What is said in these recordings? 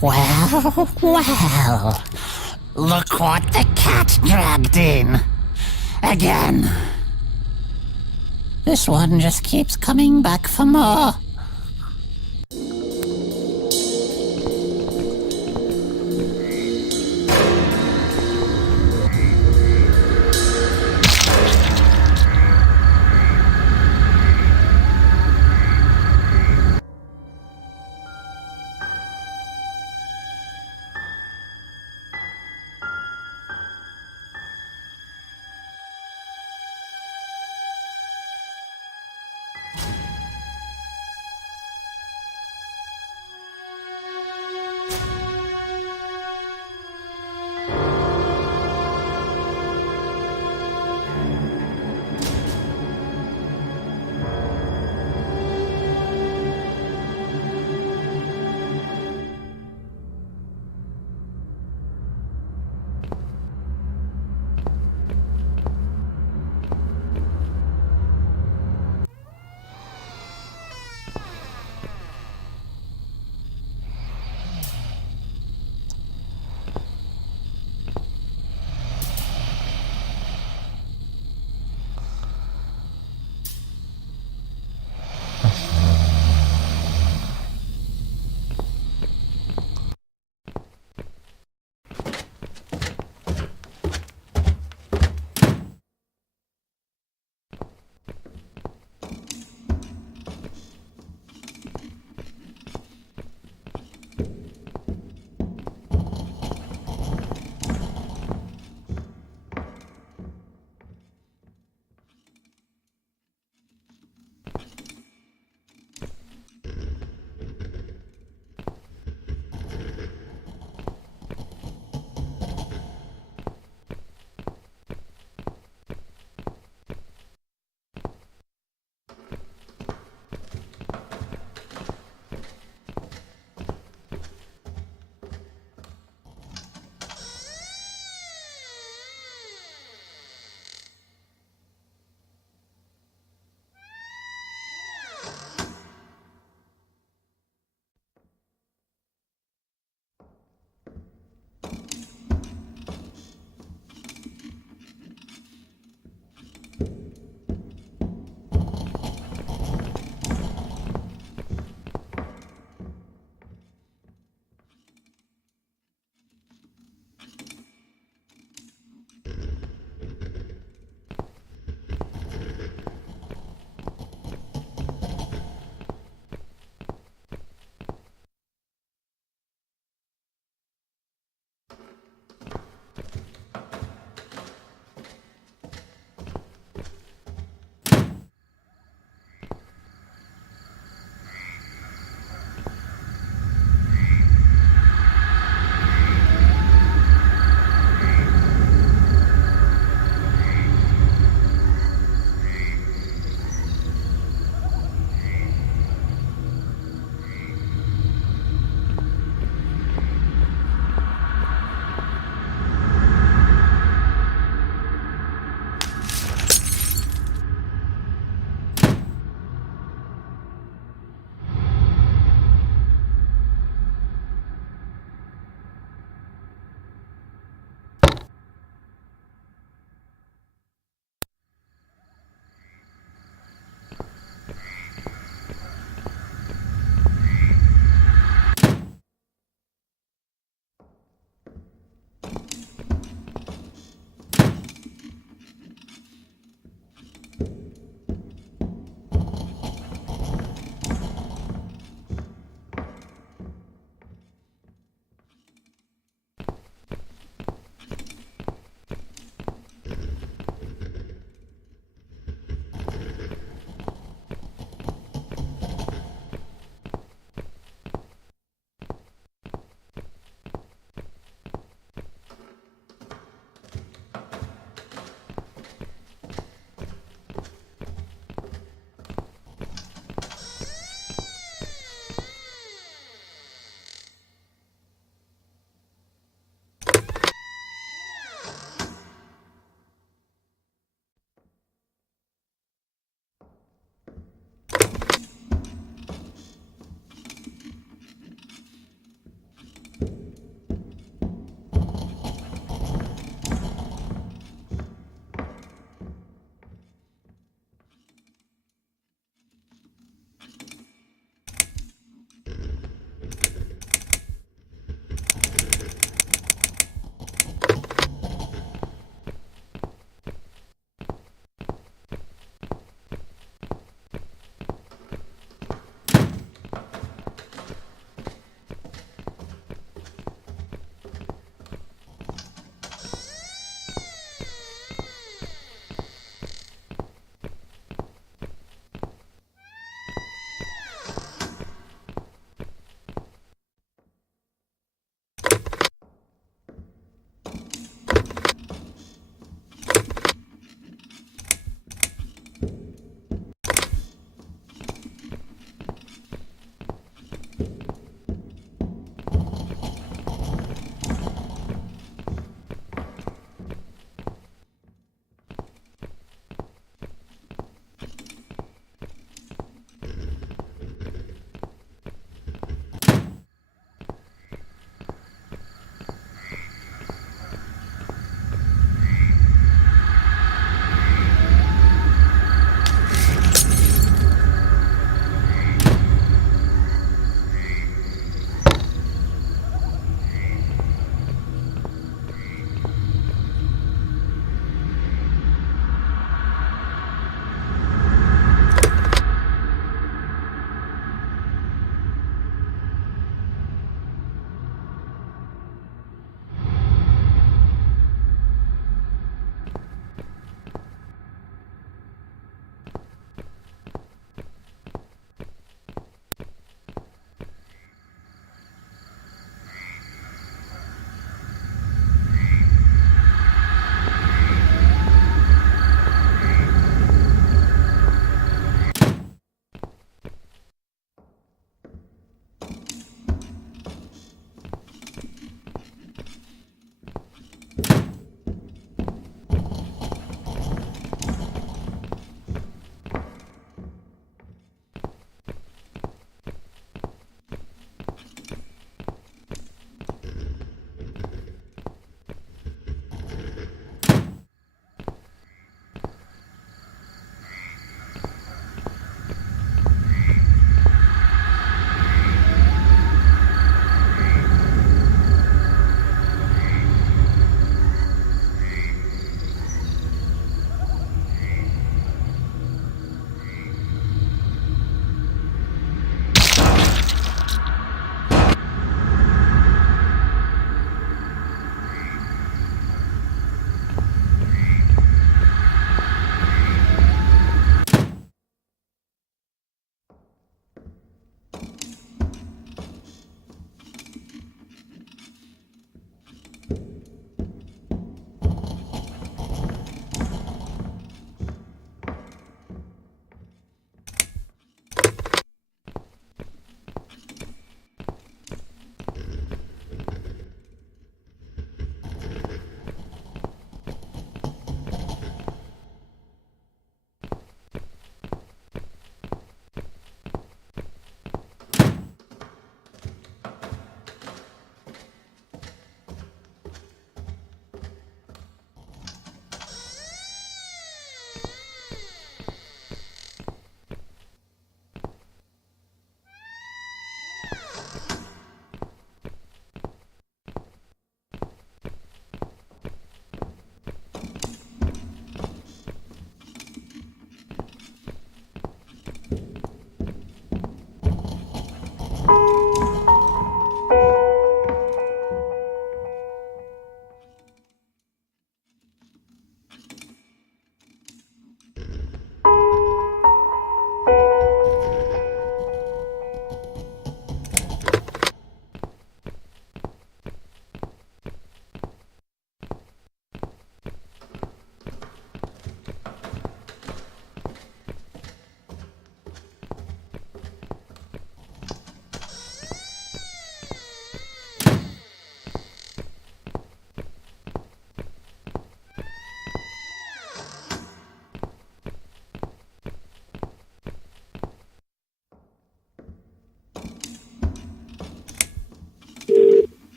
Well, well. Look what the cat dragged in. Again. This one just keeps coming back for more.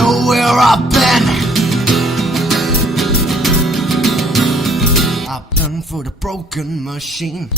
know where I've been. I've been for the broken machine.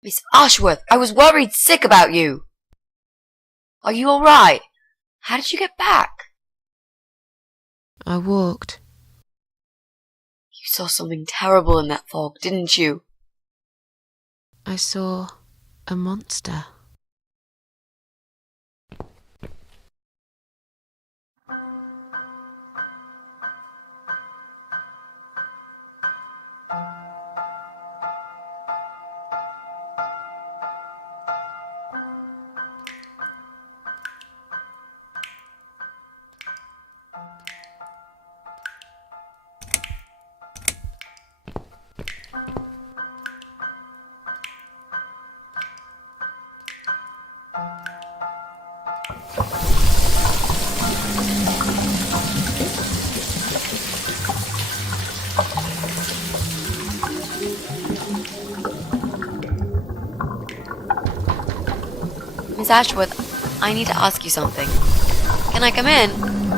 Miss Ashworth, I was worried sick about you. Are you alright? How did you get back? I walked. You saw something terrible in that fog, didn't you? I saw a monster. Miss Ashworth, I need to ask you something. Can I come in?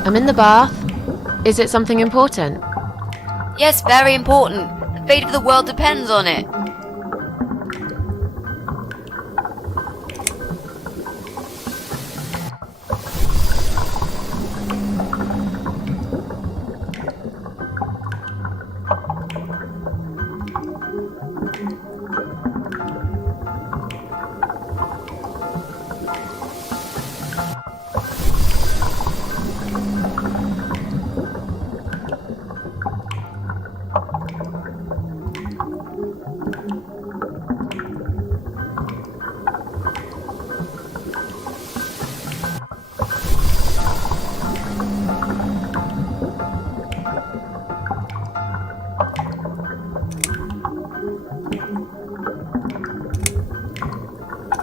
I'm in the bath. Is it something important? Yes, very important. The fate of the world depends on it.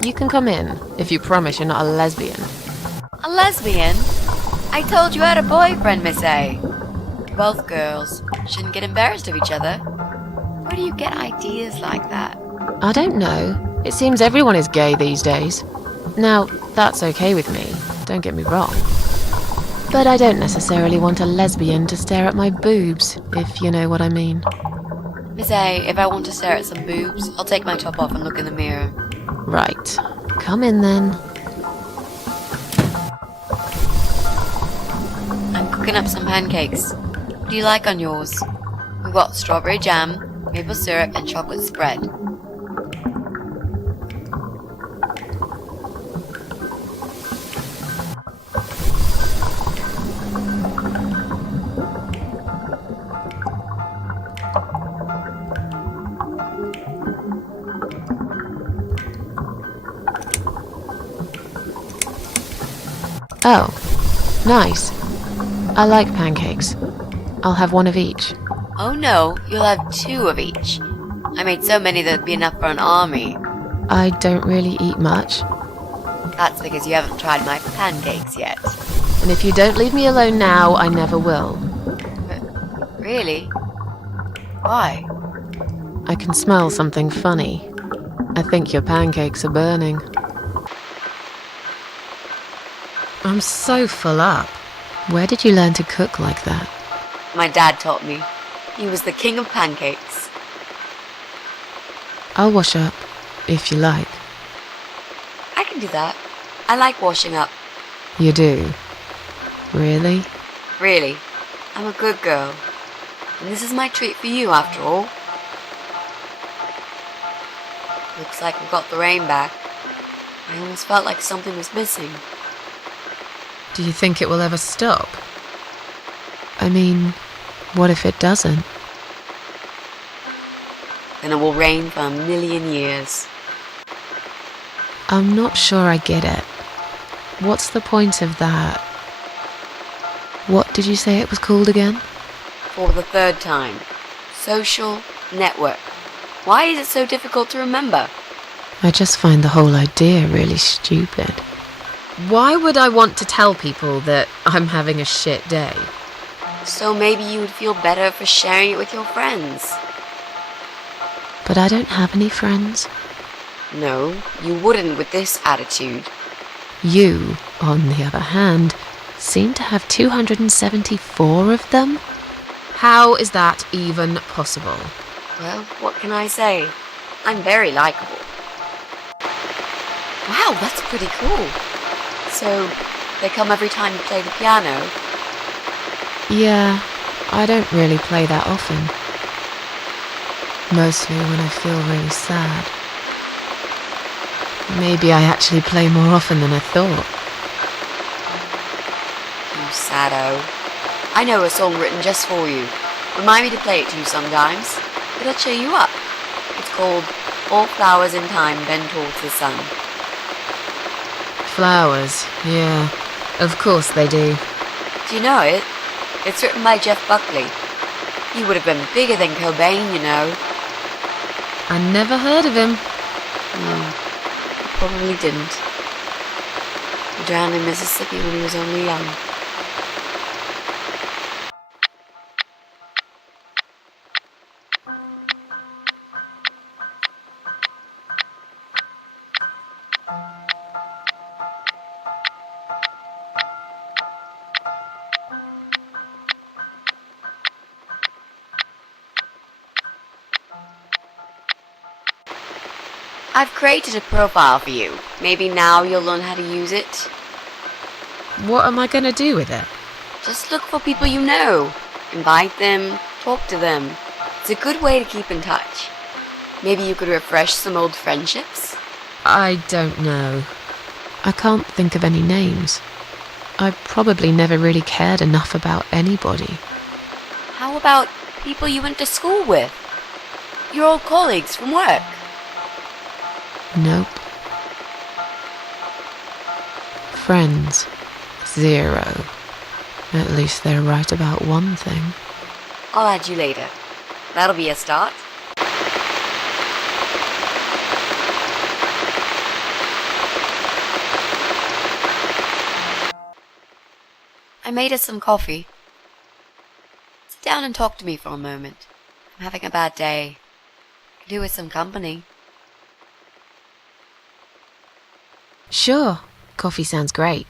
You can come in, if you promise you're not a lesbian. A lesbian? I told you I had a boyfriend, Miss A. Both girls shouldn't get embarrassed of each other. Where do you get ideas like that? I don't know. It seems everyone is gay these days. Now, that's okay with me, don't get me wrong. But I don't necessarily want a lesbian to stare at my boobs, if you know what I mean. Miss A, if I want to stare at some boobs, I'll take my top off and look in the mirror. Right. Come in then. I'm cooking up some pancakes. What do you like on yours? We've got strawberry jam, maple syrup, and chocolate spread. Oh, nice. I like pancakes. I'll have one of each. Oh no, you'll have 2 of each. I made so many that'd be enough for an army. I don't really eat much. That's because you haven't tried my pancakes yet. And if you don't leave me alone now, I never will. But really? Why? I can smell something funny. I think your pancakes are burning. I'm so full up. Where did you learn to cook like that? My dad taught me. He was the king of pancakes. I'll wash up, if you like. I can do that. I like washing up. You do? Really? Really. I'm a good girl. And this is my treat for you, after all. Looks like we've got the rain back. I almost felt like something was missing. Do you think it will ever stop? I mean, what if it doesn't? then it will rain for 1,000,000 years. I'm not sure I get it. What's the point of that? What did you say it was called again? For the third time. Social network. Why is it so difficult to remember? I just find the whole idea really stupid. Why would I want to tell people that I'm having a shit day? So maybe you would feel better for sharing it with your friends. But I don't have any friends. No, you wouldn't with this attitude. You, on the other hand, seem to have 274 of them? How is that even possible? Well, what can I say? I'm very likable. Wow, that's pretty cool. So, they come every time you play the piano? Yeah, I don't really play that often. Mostly when I feel really sad. Maybe I actually play more often than I thought. You saddo. I know a song written just for you. Remind me to play it to you sometimes. It'll cheer you up. It's called All Flowers in Time Bend Towards the Sun. Flowers, yeah. Of course they do. Do you know it? It's written by Jeff Buckley. He would have been bigger than Cobain, you know. I never heard of him. No, he probably didn't. He drowned in Mississippi when he was only young. I've created a profile for you. Maybe now you'll learn how to use it. What am I going to do with it? Just look for people you know. Invite them, talk to them. It's a good way to keep in touch. Maybe you could refresh some old friendships? I don't know. I can't think of any names. I probably never really cared enough about anybody. How about people you went to school with? Your old colleagues from work? Nope. Friends. 0. At least they're right about one thing. I'll add you later. That'll be a start. I made us some coffee. Sit down and talk to me for a moment. I'm having a bad day. Could do with some company. Sure. Coffee sounds great.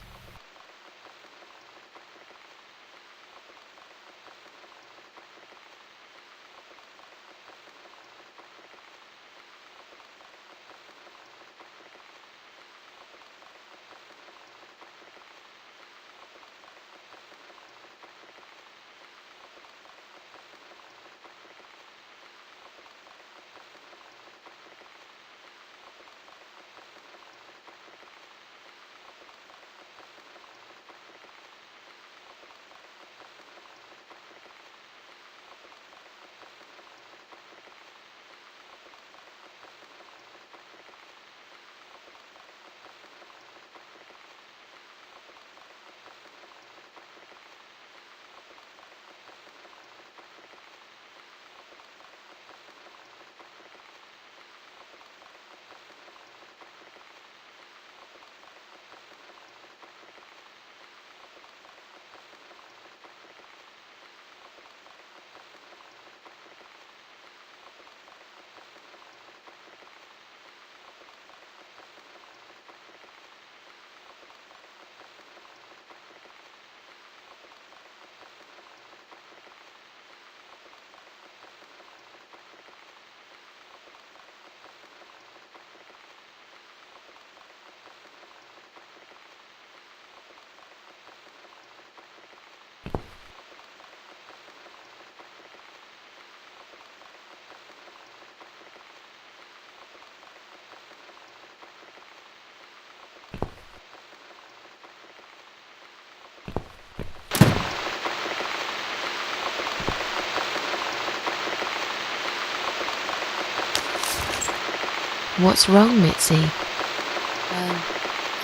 What's wrong, Mitzi? Well,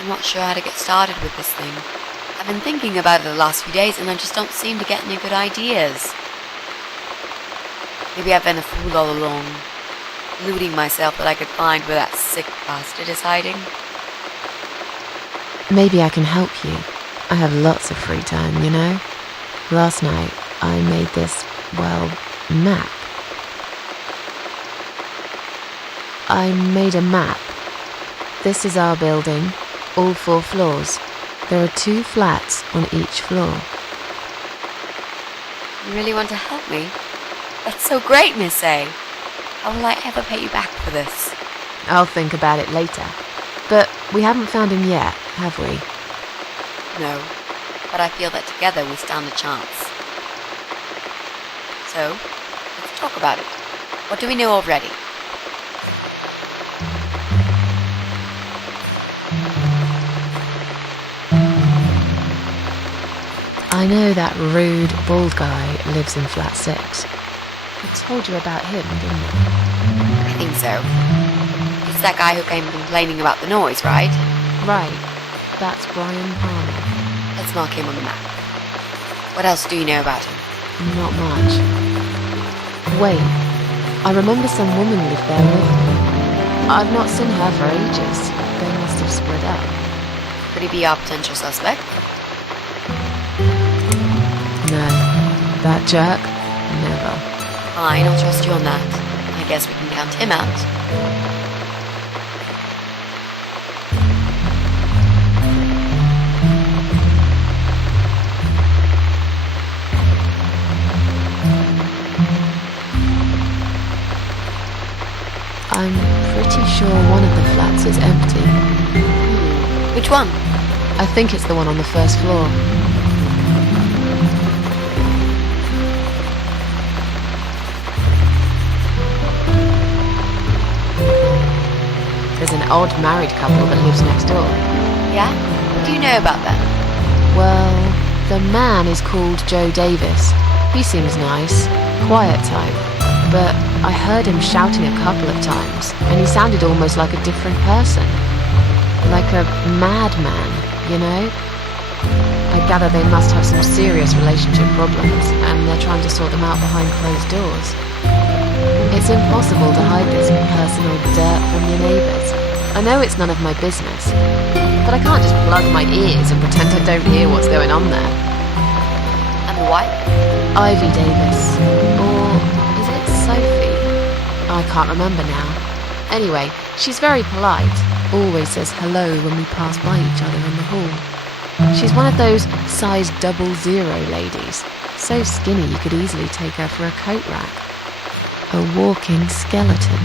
I'm not sure how to get started with this thing. I've been thinking about it the last few days and I just don't seem to get any good ideas. Maybe I've been a fool all along, deluding myself that I could find where that sick bastard is hiding. Maybe I can help you. I have lots of free time, you know? Last night, I made this, well, map. I made a map. This is our building, all 4 floors. There are 2 flats on each floor. You really want to help me? That's so great, Miss A. How will I ever pay you back for this? I'll think about it later. But we haven't found him yet, have we? No, but I feel that together we stand a chance. So, let's talk about it. What do we know already? I know that rude, bald guy lives in flat 6. I told you about him, didn't I? I think so. It's that guy who came complaining about the noise, right? Right. That's Brian Palmer. Let's mark him on the map. What else do you know about him? Not much. Wait. I remember some woman lived there with him. I've not seen her for ages. They must have split up. Could he be our potential suspect? No. That jerk? Never. Fine, I'll trust you on that. I guess we can count him out. I'm pretty sure one of the flats is empty. Which one? I think it's the one on the first floor. There's an odd married couple that lives next door. Yeah? What do you know about them? Well, the man is called Joe Davis. He seems nice, quiet type, but I heard him shouting a couple of times, and he sounded almost like a different person. Like a madman, you know? I gather they must have some serious relationship problems, and they're trying to sort them out behind closed doors. It's impossible to hide this personal dirt from your neighbours. I know it's none of my business, but I can't just plug my ears and pretend I don't hear what's going on there. And the wife? Ivy Davis. Or is it Sophie? I can't remember now. Anyway, she's very polite. Always says hello when we pass by each other in the hall. She's one of those size 00 ladies. So skinny you could easily take her for a coat rack. A walking skeleton.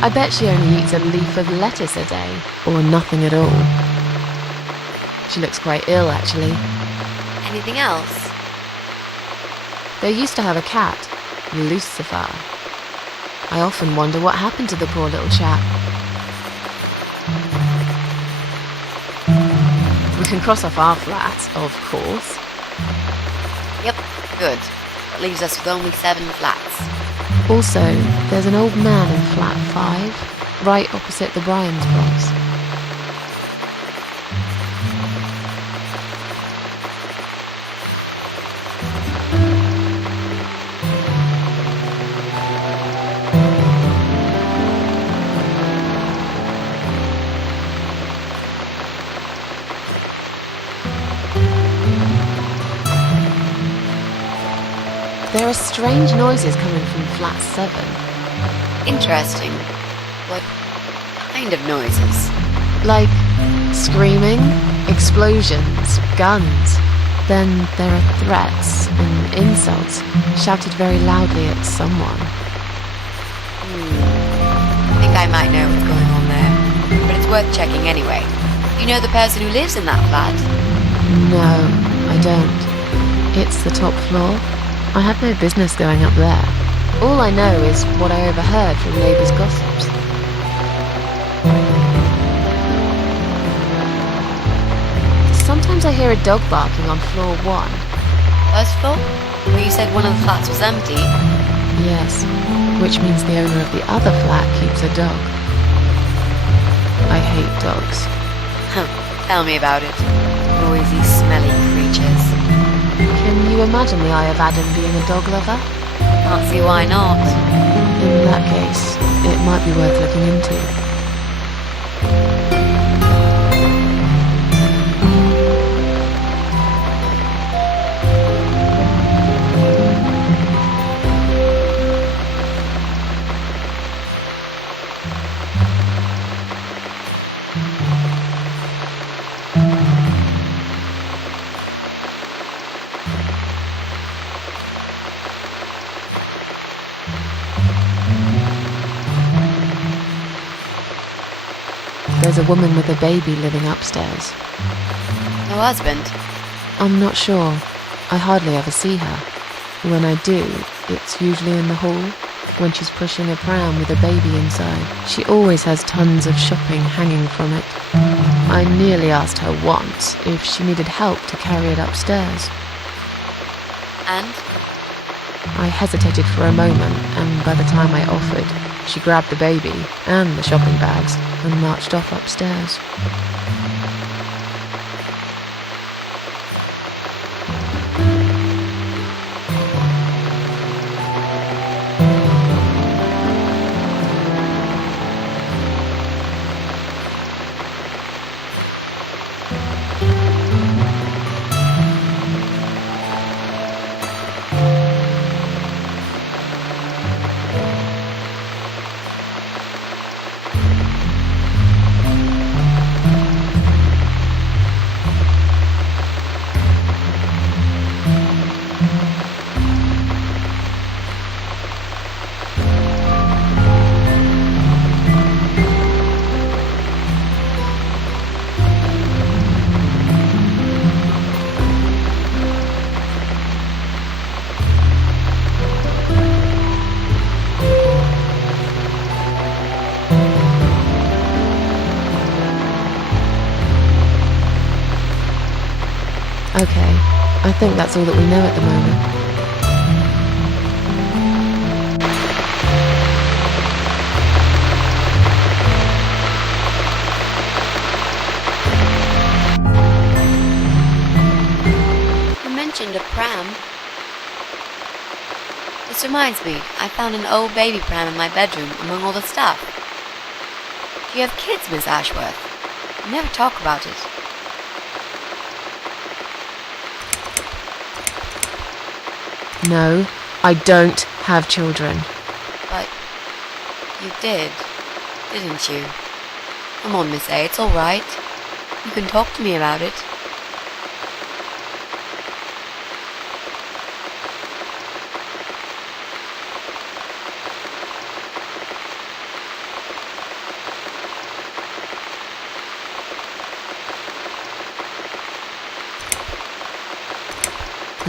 I bet she only eats a leaf of lettuce a day, or nothing at all. She looks quite ill, actually. Anything else? They used to have a cat, Lucifer. I often wonder what happened to the poor little chap. We can cross off our flat, of course. Yep, good. That leaves us with only 7 flats. Also, there's an old man in flat 5, right opposite the Bryans' place. There are strange noises coming from flat 7. Interesting. What kind of noises? Like screaming, explosions, guns. Then there are threats and insults shouted very loudly at someone. I think I might know what's going on there, but it's worth checking anyway. Do you know the person who lives in that flat? No, I don't. It's the top floor. I have no business going up there. All I know is what I overheard from neighbours' gossips. Sometimes I hear a dog barking on floor 1. First floor? Where you said one of the flats was empty? Yes, which means the owner of the other flat keeps a dog. hate dogs. Tell me about it. Noisy, smelly creatures. Can you imagine the Eye of Adam being a dog lover? Can't see why not. In that case, it might be worth looking into. There's a woman with a baby living upstairs. No husband? I'm not sure. I hardly ever see her. When I do, it's usually in the hall, when she's pushing a pram with a baby inside. She always has tons of shopping hanging from it. I nearly asked her once if she needed help to carry it upstairs. And? I hesitated for a moment, and by the time I offered, she grabbed the baby and the shopping bags and marched off upstairs. Okay, I think that's all that we know at the moment. You mentioned a pram. This reminds me, I found an old baby pram in my bedroom among all the stuff. Do you have kids, Miss Ashworth? You never talk about it. No, I don't have children. But you did, didn't you? Come on, Miss A, it's alright. You can talk to me about it.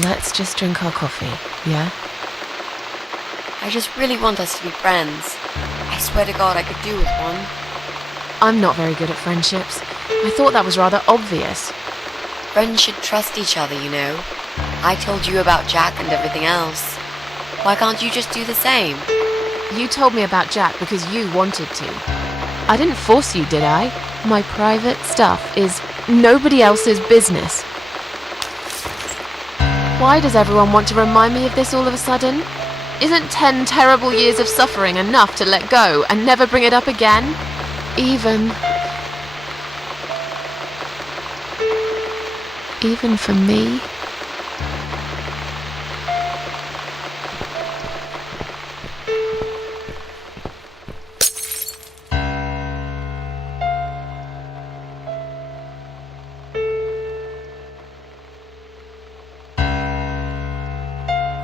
Let's just drink our coffee, yeah? I just really want us to be friends. I swear to God I could do with one. I'm not very good at friendships. I thought that was rather obvious. Friends should trust each other, you know. I told you about Jack and everything else. Why can't you just do the same? You told me about Jack because you wanted to. I didn't force you, did I? My private stuff is nobody else's business. Why does everyone want to remind me of this all of a sudden? Isn't 10 terrible years of suffering enough to let go and never bring it up again? Even for me?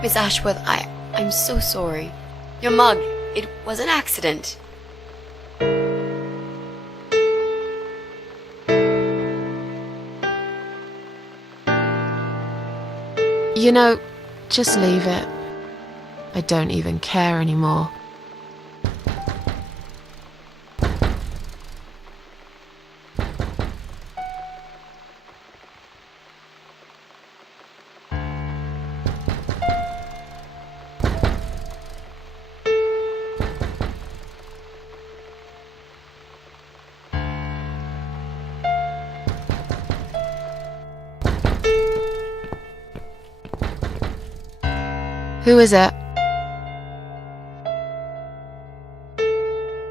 Miss Ashworth, I'm so sorry. Your mug, it was an accident. You know, just leave it. I don't even care anymore. Who is it?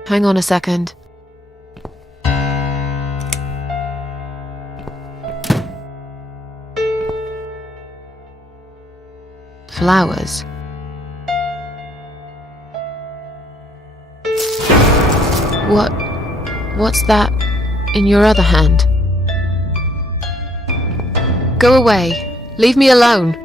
Hang on a second. Flowers. What's that in your other hand? Go away. Leave me alone.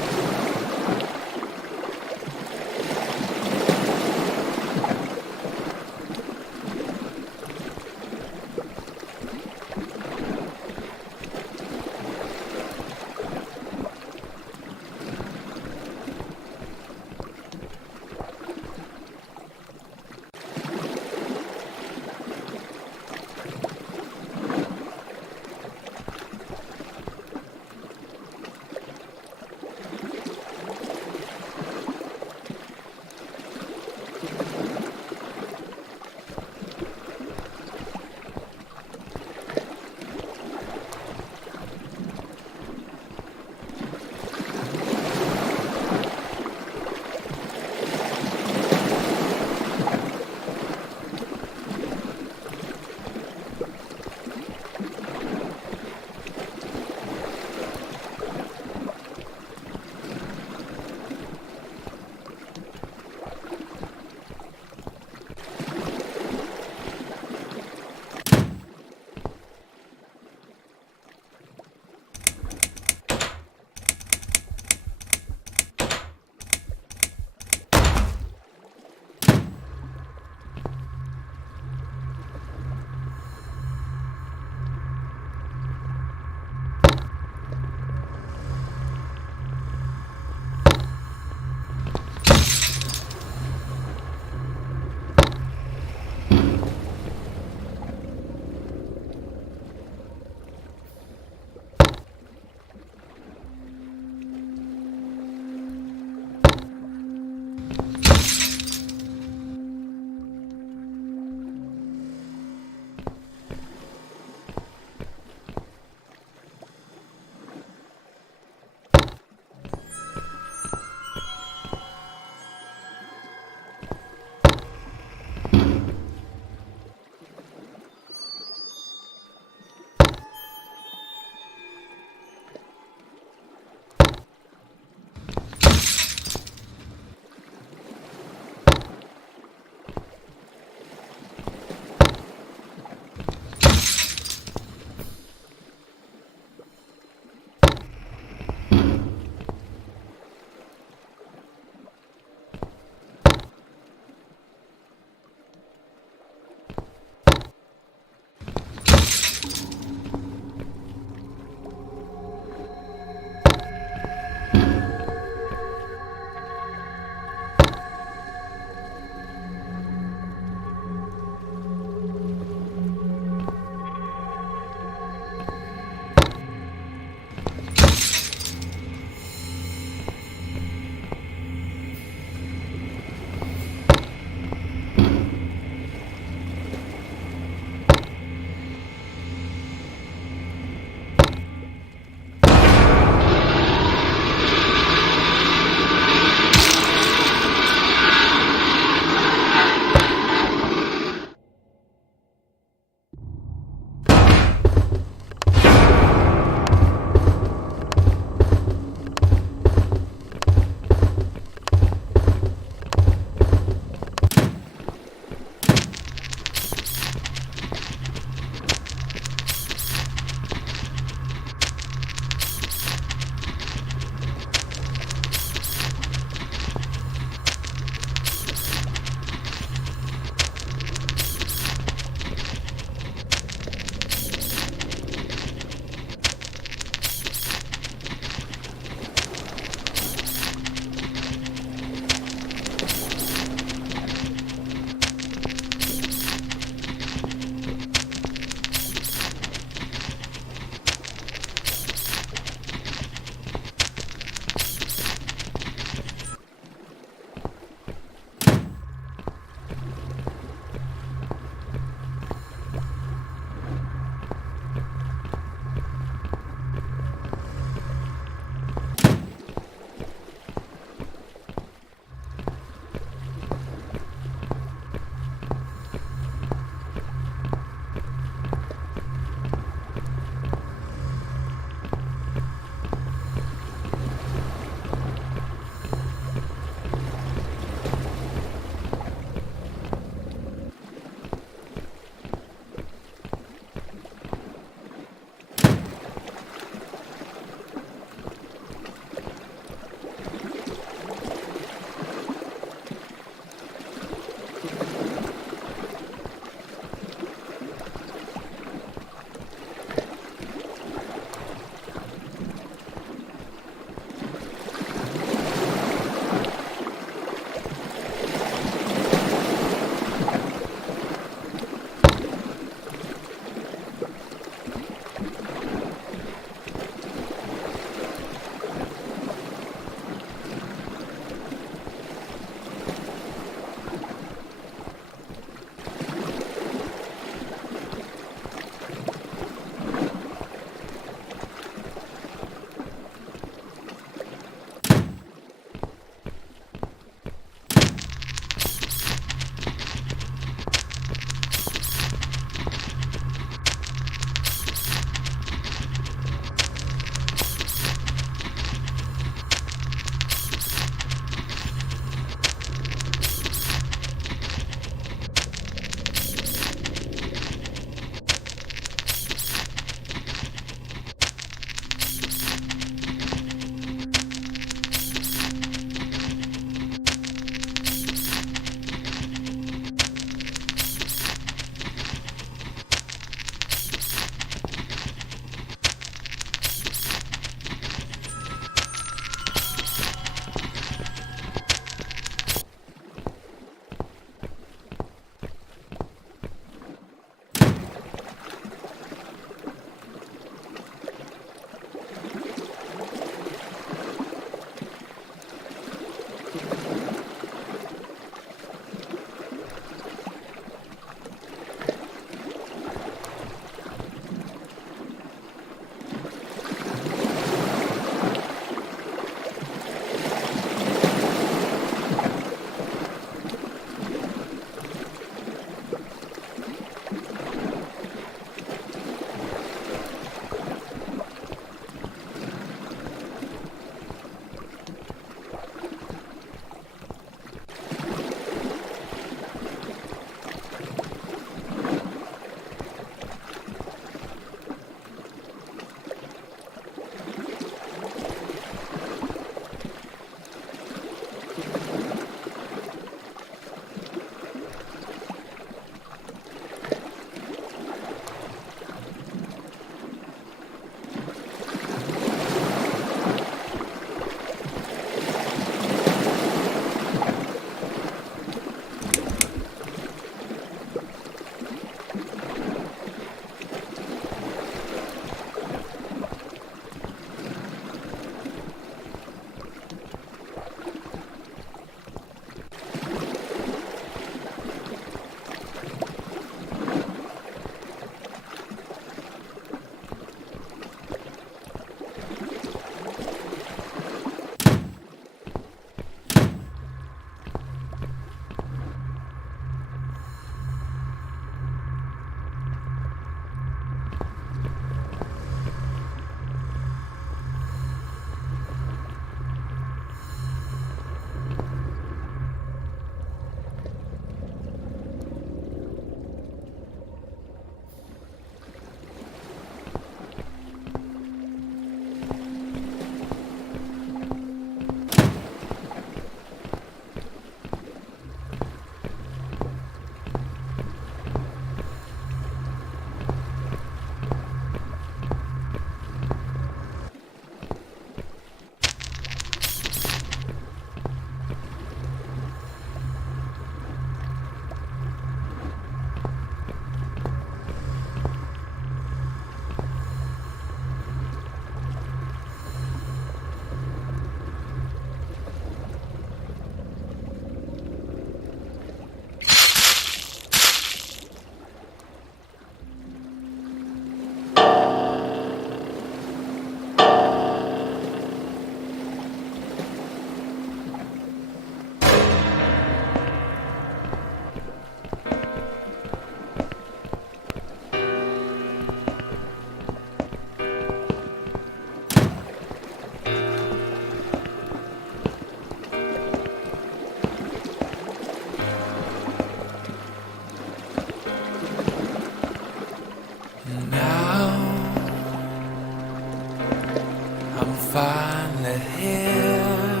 finally here.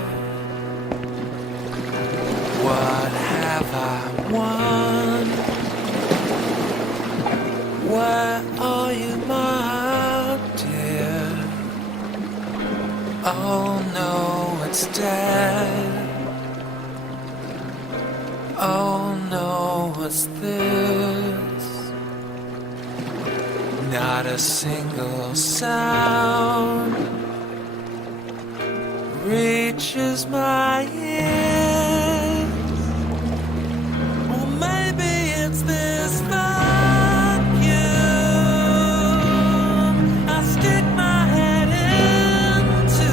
What have I won? Where are you, my dear? Oh no, it's dead. Oh no, what's this? Not a single sound reaches my ears. Or maybe it's this vacuum I stick my head into.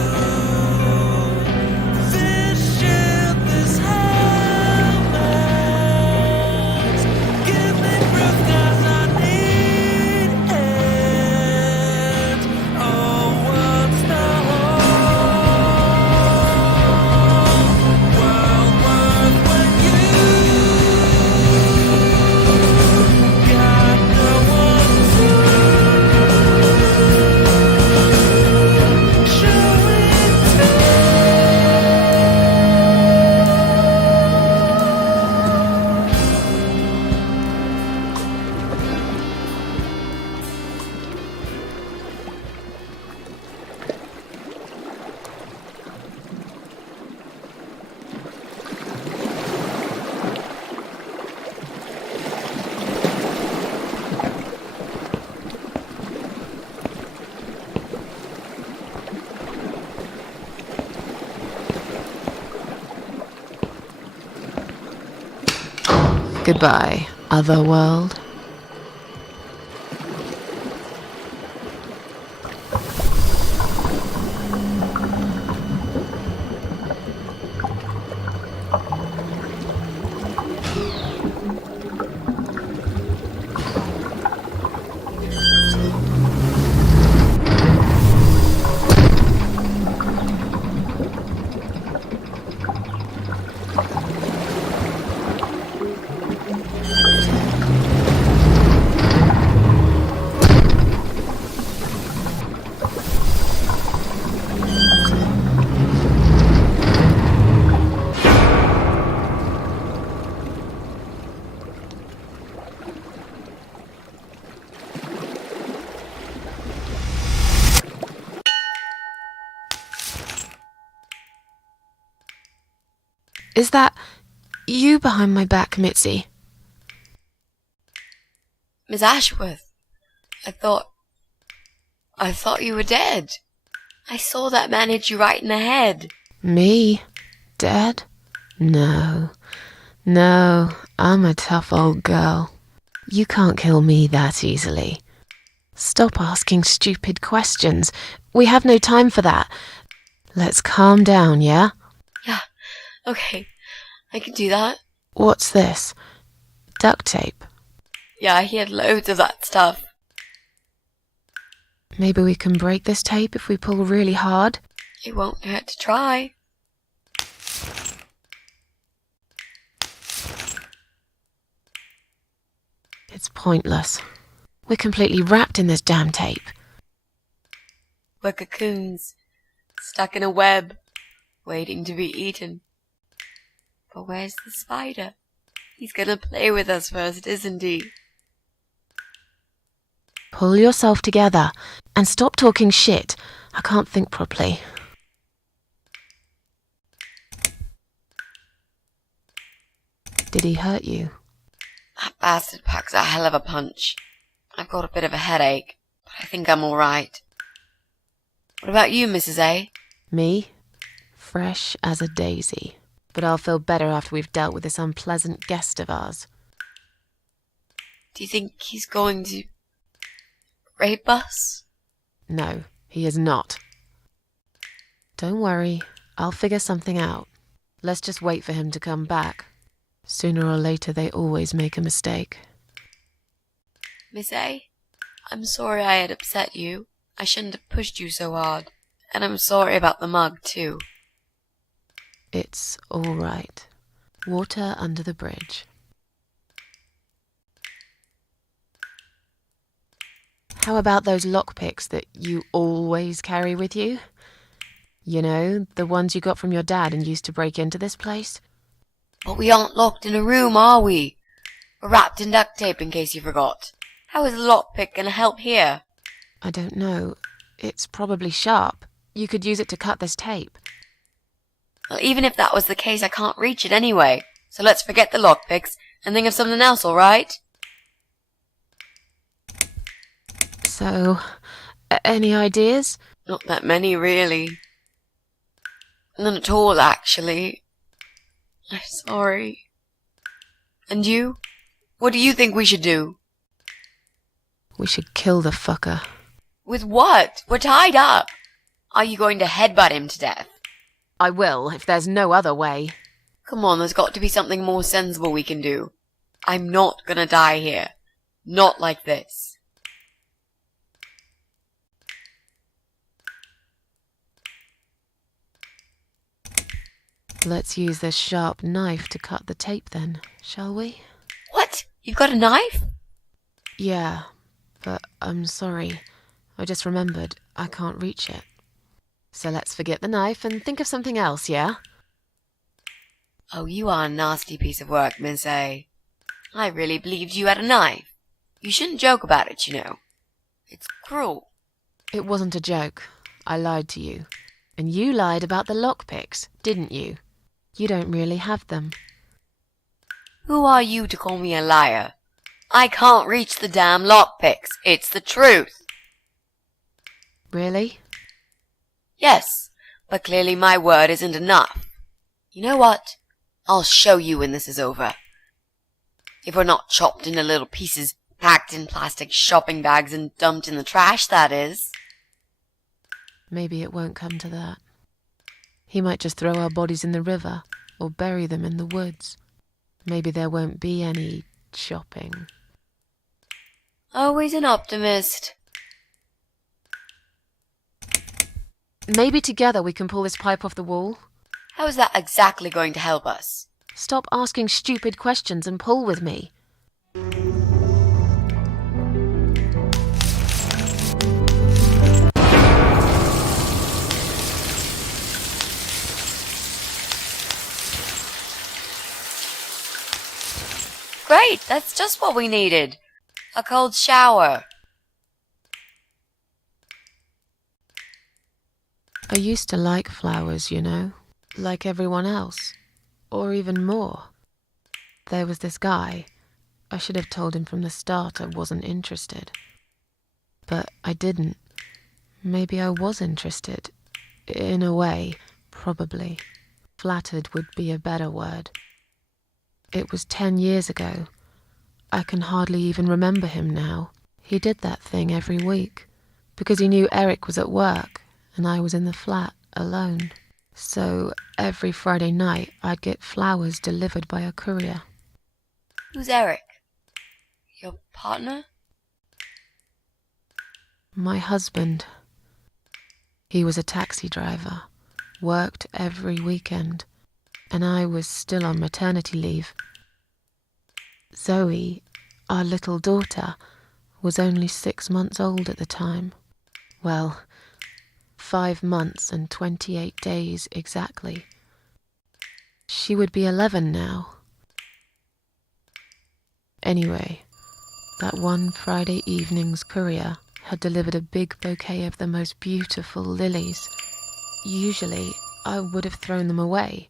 This ship, this helmet, give me proof 'cause I need it. Oh, what's the whole world worth when you got no one to show it to? Goodbye, other world. Is that you behind my back, Mitzi? Miss Ashworth, I thought you were dead. I saw that man hit you right in the head. Me? Dead? No, I'm a tough old girl. You can't kill me that easily. Stop asking stupid questions. We have no time for that. Let's calm down, yeah? Yeah, okay, I can do that. What's this? Duct tape? Yeah, he had loads of that stuff. Maybe we can break this tape if we pull really hard? It won't hurt to try. It's pointless. We're completely wrapped in this damn tape. We're cocoons, stuck in a web, waiting to be eaten. But where's the spider? He's gonna play with us first, isn't he? Pull yourself together and stop talking shit. I can't think properly. Did he hurt you? That bastard packs a hell of a punch. I've got a bit of a headache, but I think I'm alright. What about you, Mrs. A? Me? Fresh as a daisy. But I'll feel better after we've dealt with this unpleasant guest of ours. Do you think he's going to rape us? No, he is not. Don't worry, I'll figure something out. Let's just wait for him to come back. Sooner or later, they always make a mistake. Miss A, I'm sorry I had upset you. I shouldn't have pushed you so hard. And I'm sorry about the mug, too. It's all right. Water under the bridge. How about those lockpicks that you always carry with you? You know, the ones you got from your dad and used to break into this place? But we aren't locked in a room, are we? We're wrapped in duct tape in case you forgot. How is a lockpick gonna help here? I don't know. It's probably sharp. You could use it to cut this tape. Well, even if that was the case, I can't reach it anyway. So let's forget the lockpicks and think of something else, alright? So, any ideas? Not that many, really. None at all, actually. I'm sorry. And you? What do you think we should do? We should kill the fucker. With what? We're tied up. Are you going to headbutt him to death? I will, if there's no other way. Come on, there's got to be something more sensible we can do. I'm not gonna die here. Not like this. Let's use this sharp knife to cut the tape then, shall we? What? You've got a knife? Yeah, but I'm sorry. I just remembered I can't reach it. So let's forget the knife and think of something else, yeah? Oh, you are a nasty piece of work, Miss A. I really believed you had a knife. You shouldn't joke about it, you know. It's cruel. It wasn't a joke. I lied to you. And you lied about the lockpicks, didn't you? You don't really have them. Who are you to call me a liar? I can't reach the damn lockpicks. It's the truth. Really? Yes, but clearly my word isn't enough. You know what? I'll show you when this is over. If we're not chopped into little pieces, packed in plastic shopping bags and dumped in the trash, that is. Maybe it won't come to that. He might just throw our bodies in the river or bury them in the woods. Maybe there won't be any shopping. Always an optimist. Maybe together we can pull this pipe off the wall. How is that exactly going to help us? Stop asking stupid questions and pull with me. Great, that's just what we needed. A cold shower. I used to like flowers, you know, like everyone else, or even more. There was this guy. I should have told him from the start I wasn't interested. But I didn't. Maybe I was interested. In a way, probably. Flattered would be a better word. It was 10 years ago. I can hardly even remember him now. He did that thing every week, because he knew Eric was at work and I was in the flat alone. So every Friday night I'd get flowers delivered by a courier. Who's Eric? Your partner? My husband. He was a taxi driver, worked every weekend, and I was still on maternity leave. Zoe, our little daughter, was only 6 months old at the time. Well, 5 months and 28 days exactly. She would be 11 now. Anyway, that one Friday evening's courier had delivered a big bouquet of the most beautiful lilies. Usually, I would have thrown them away,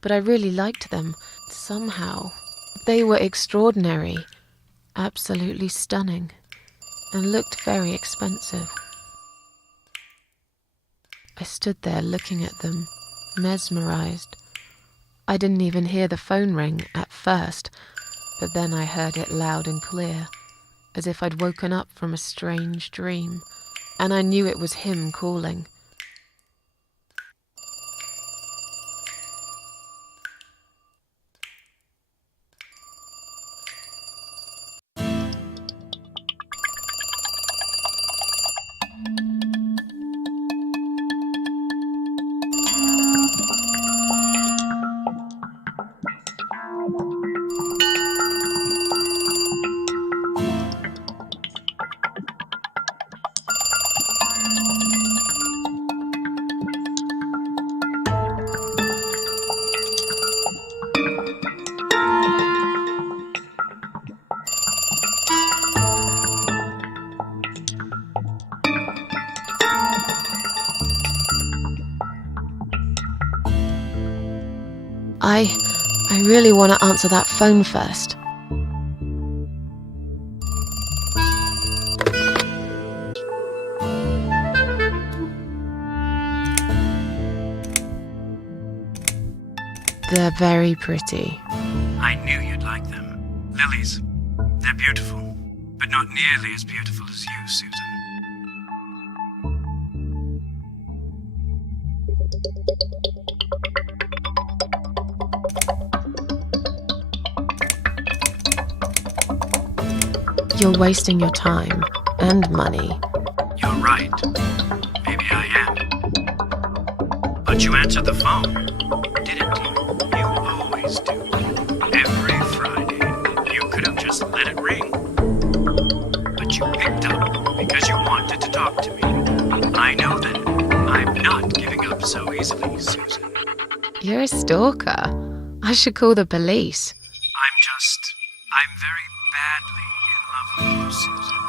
but I really liked them, somehow. They were extraordinary, absolutely stunning, and looked very expensive. I stood there looking at them, mesmerized. I didn't even hear the phone ring at first, but then I heard it loud and clear, as if I'd woken up from a strange dream, and I knew it was him calling. I really want to answer that phone first. They're very pretty. I knew you'd like them. Lilies. They're beautiful, but not nearly as beautiful as you, Susan. You're wasting your time and money. You're right. Maybe I am. But you answered the phone, didn't you? You always do. Every Friday. You could have just let it ring. But you picked up because you wanted to talk to me. I know that. I'm not giving up so easily, Susan. You're a stalker. I should call the police. I'm very badly in love with you, Susan.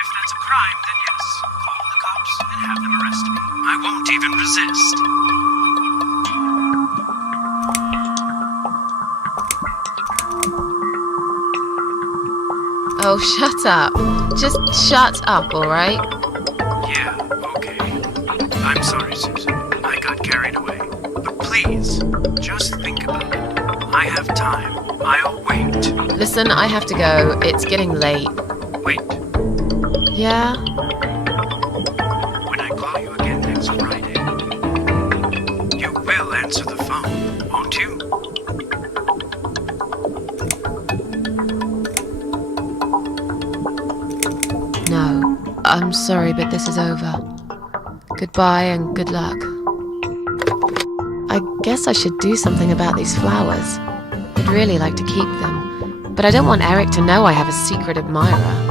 If that's a crime, then yes, call the cops and have them arrest me. I won't even resist. Oh, shut up. Just shut up, alright? Yeah, okay. I'm sorry, Susan. I got carried away. But please, just think about it. I have time. I'll wait. Listen, I have to go. It's getting late. Wait. Yeah? When I call you again next Friday, you will answer the phone, won't you? No. I'm sorry, but this is over. Goodbye and good luck. I guess I should do something about these flowers. I'd really like to keep them, but I don't want Eric to know I have a secret admirer.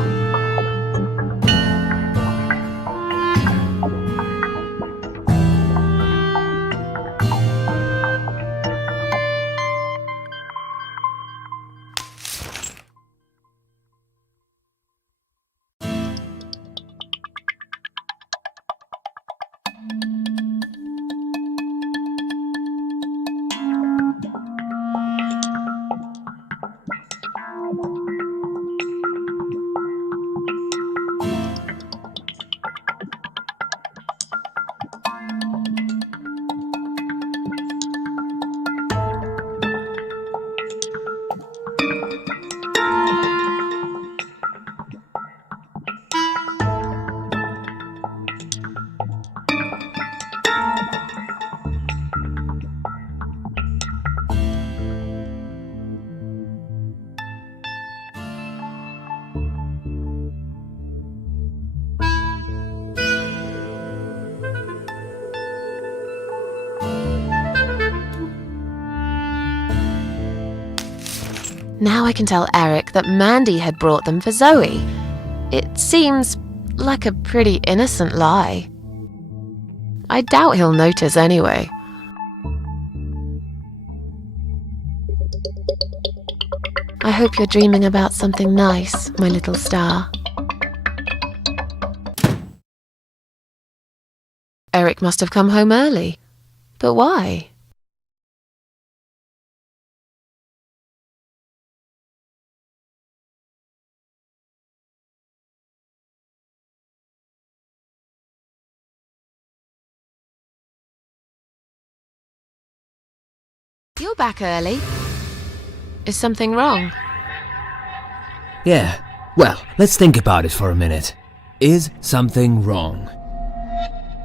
Now I can tell Eric that Mandy had brought them for Zoe. It seems like a pretty innocent lie. I doubt he'll notice anyway. I hope you're dreaming about something nice, my little star. Eric must have come home early. But why? You're back early. Is something wrong? Yeah, well, let's think about it for a minute. Is something wrong?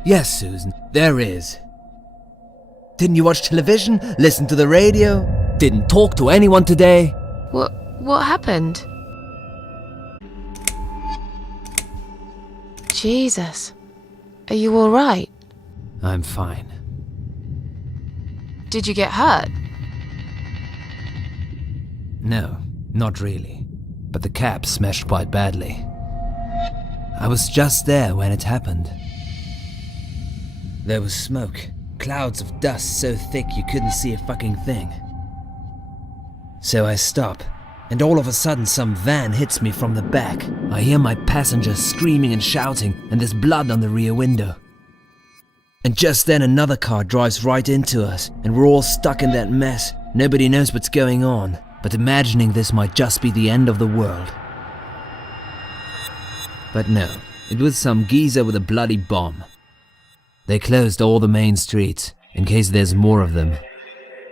Yes, Susan, there is. Didn't you watch television? Listen to the radio? Didn't talk to anyone today? What happened? Jesus. Are you all right? I'm fine. Did you get hurt? No, not really. But the cab smashed quite badly. I was just there when it happened. There was smoke, clouds of dust so thick you couldn't see a fucking thing. So I stop, and all of a sudden some van hits me from the back. I hear my passengers screaming and shouting, and there's blood on the rear window. And just then another car drives right into us, and we're all stuck in that mess. Nobody knows what's going on, but imagining this might just be the end of the world. But no, it was some geezer with a bloody bomb. They closed all the main streets, in case there's more of them.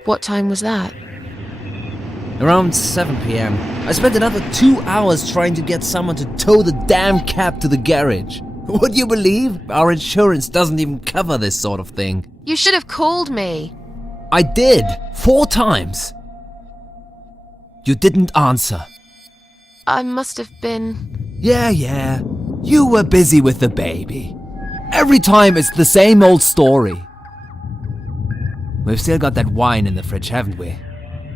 What time was that? Around 7 p.m., I spent another 2 hours trying to get someone to tow the damn cab to the garage. Would you believe? Our insurance doesn't even cover this sort of thing. You should have called me. I did! 4 times! You didn't answer. I must have been... Yeah. You were busy with the baby. Every time it's the same old story. We've still got that wine in the fridge, haven't we?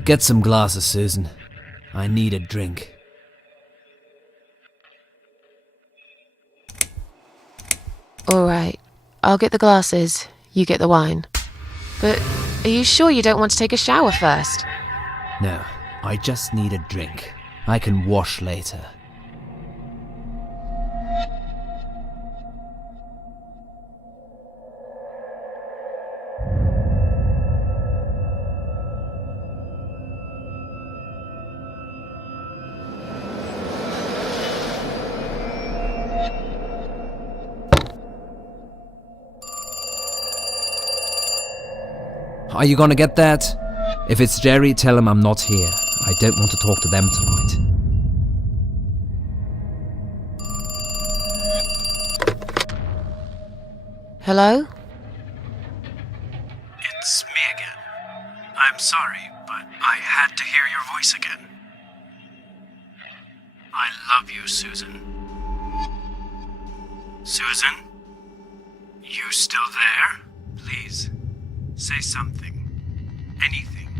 Get some glasses, Susan. I need a drink. Alright, I'll get the glasses, you get the wine. But are you sure you don't want to take a shower first? No, I just need a drink. I can wash later. Are you gonna get that? If it's Jerry, tell him I'm not here. I don't want to talk to them tonight. Hello? It's me again. I'm sorry, but I had to hear your voice again. I love you, Susan. Susan? You still there? Please, say something. Anything.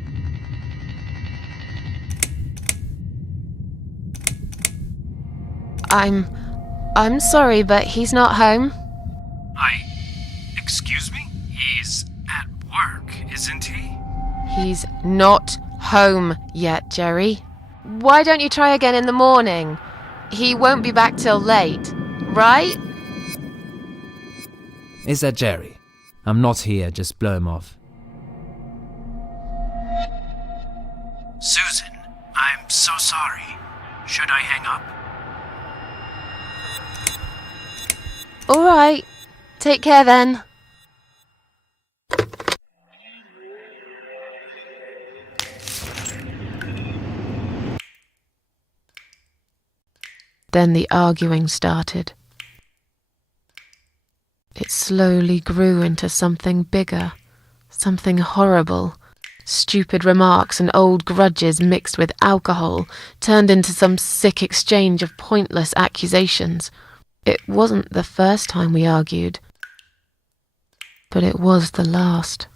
I'm sorry, but he's not home. Excuse me? He's at work, isn't he? He's not home yet, Jerry. Why don't you try again in the morning? He won't be back till late, right? Is that Jerry? I'm not here, just blow him off. Susan, I'm so sorry. Should I hang up? Alright, take care then. Then the arguing started. It slowly grew into something bigger, something horrible. Stupid remarks and old grudges mixed with alcohol turned into some sick exchange of pointless accusations. It wasn't the first time we argued, but it was the last.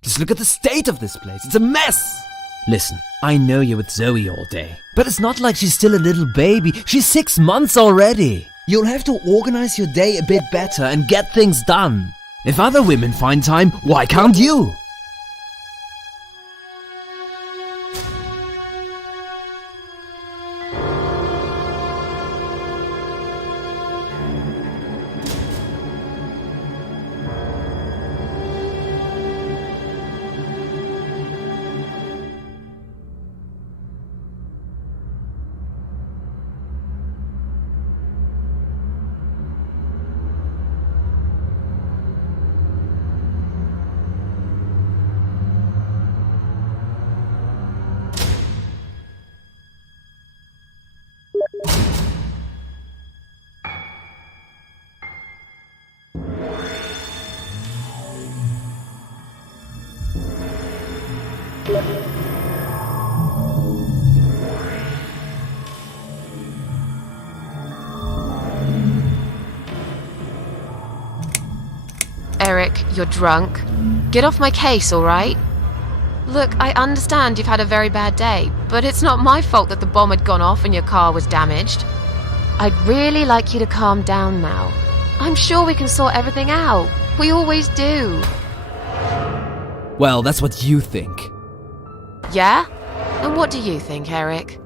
Just look at the state of this place. It's a mess! Listen, I know you're with Zoe all day, but it's not like she's still a little baby. She's 6 months already. You'll have to organize your day a bit better and get things done. If other women find time, why can't you? Eric, you're drunk. Get off my case, alright? Look, I understand you've had a very bad day, but it's not my fault that the bomb had gone off and your car was damaged. I'd really like you to calm down now. I'm sure we can sort everything out. We always do. Well, that's what you think. Yeah? And what do you think, Eric?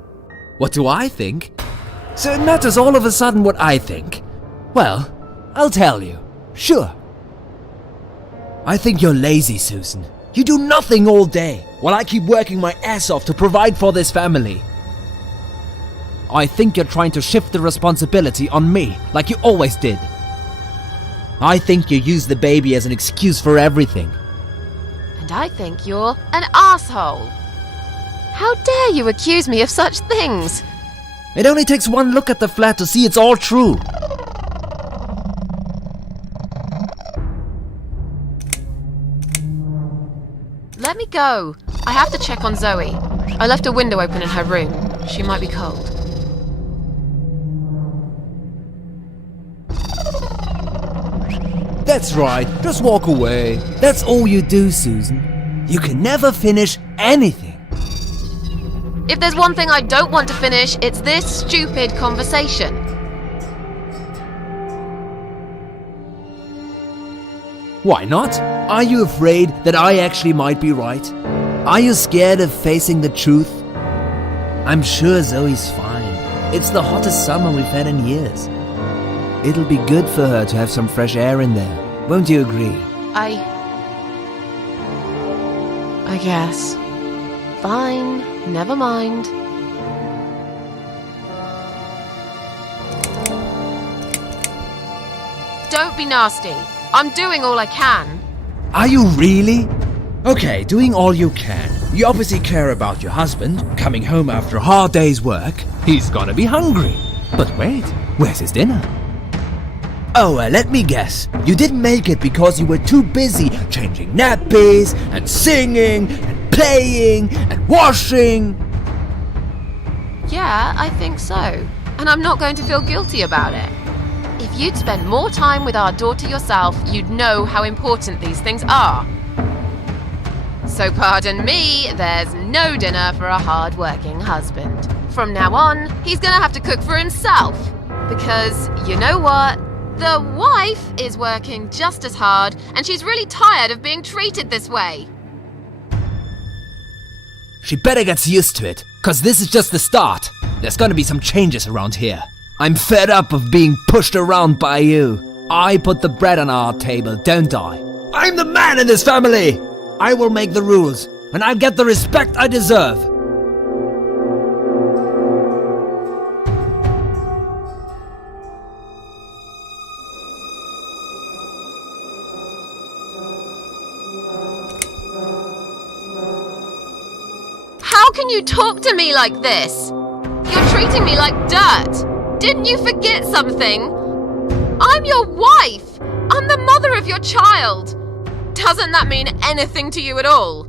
What do I think? So it matters all of a sudden what I think. Well, I'll tell you. Sure. I think you're lazy, Susan. You do nothing all day, while I keep working my ass off to provide for this family. I think you're trying to shift the responsibility on me, like you always did. I think you use the baby as an excuse for everything. And I think you're an asshole. How dare you accuse me of such things? It only takes one look at the flat to see it's all true. Let me go. I have to check on Zoe. I left a window open in her room. She might be cold. That's right, just walk away. That's all you do, Susan. You can never finish anything. If there's one thing I don't want to finish, it's this stupid conversation. Why not? Are you afraid that I actually might be right? Are you scared of facing the truth? I'm sure Zoe's fine. It's the hottest summer we've had in years. It'll be good for her to have some fresh air in there. Won't you agree? I guess. Fine. Never mind. Don't be nasty. I'm doing all I can. Are you really? Okay, doing all you can. You obviously care about your husband. Coming home after a hard day's work, he's gonna be hungry. But wait, where's his dinner? Oh, let me guess. You didn't make it because you were too busy changing nappies and singing and playing and washing. Yeah, I think so. And I'm not going to feel guilty about it. If you'd spent more time with our daughter yourself, you'd know how important these things are. So pardon me, there's no dinner for a hard-working husband. From now on, he's gonna have to cook for himself. Because, you know what? The wife is working just as hard, and she's really tired of being treated this way. She better get used to it, cause this is just the start. There's gonna be some changes around here. I'm fed up of being pushed around by you. I put the bread on our table, don't I? I'm the man in this family! I will make the rules, and I'll get the respect I deserve. How can you talk to me like this? You're treating me like dirt. Didn't you forget something? I'm your wife. I'm the mother of your child. Doesn't that mean anything to you at all?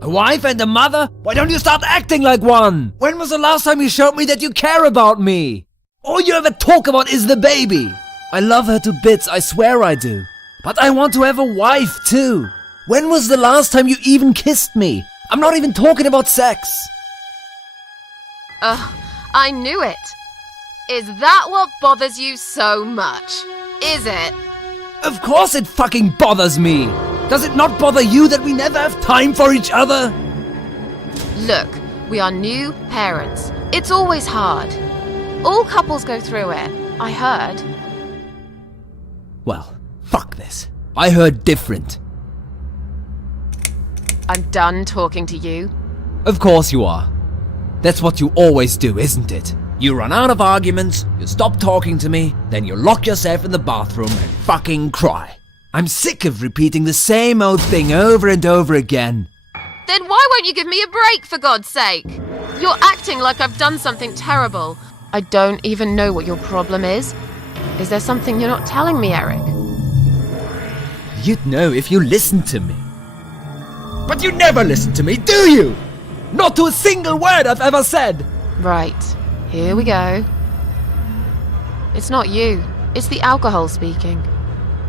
A wife and a mother? Why don't you start acting like one? When was the last time you showed me that you care about me? All you ever talk about is the baby. I love her to bits, I swear I do. But I want to have a wife too. When was the last time you even kissed me? I'm not even talking about sex. I knew it. Is that what bothers you so much? Is it? Of course it fucking bothers me. Does it not bother you that we never have time for each other? Look, we are new parents. It's always hard. All couples go through it, I heard. Well, fuck this. I heard different. I'm done talking to you. Of course you are. That's what you always do, isn't it? You run out of arguments, you stop talking to me, then you lock yourself in the bathroom and fucking cry. I'm sick of repeating the same old thing over and over again. Then why won't you give me a break, for God's sake? You're acting like I've done something terrible. I don't even know what your problem is. Is there something you're not telling me, Eric? You'd know if you listened to me. But you never listen to me, do you? Not to a single word I've ever said. Right, here we go. It's not you, it's the alcohol speaking.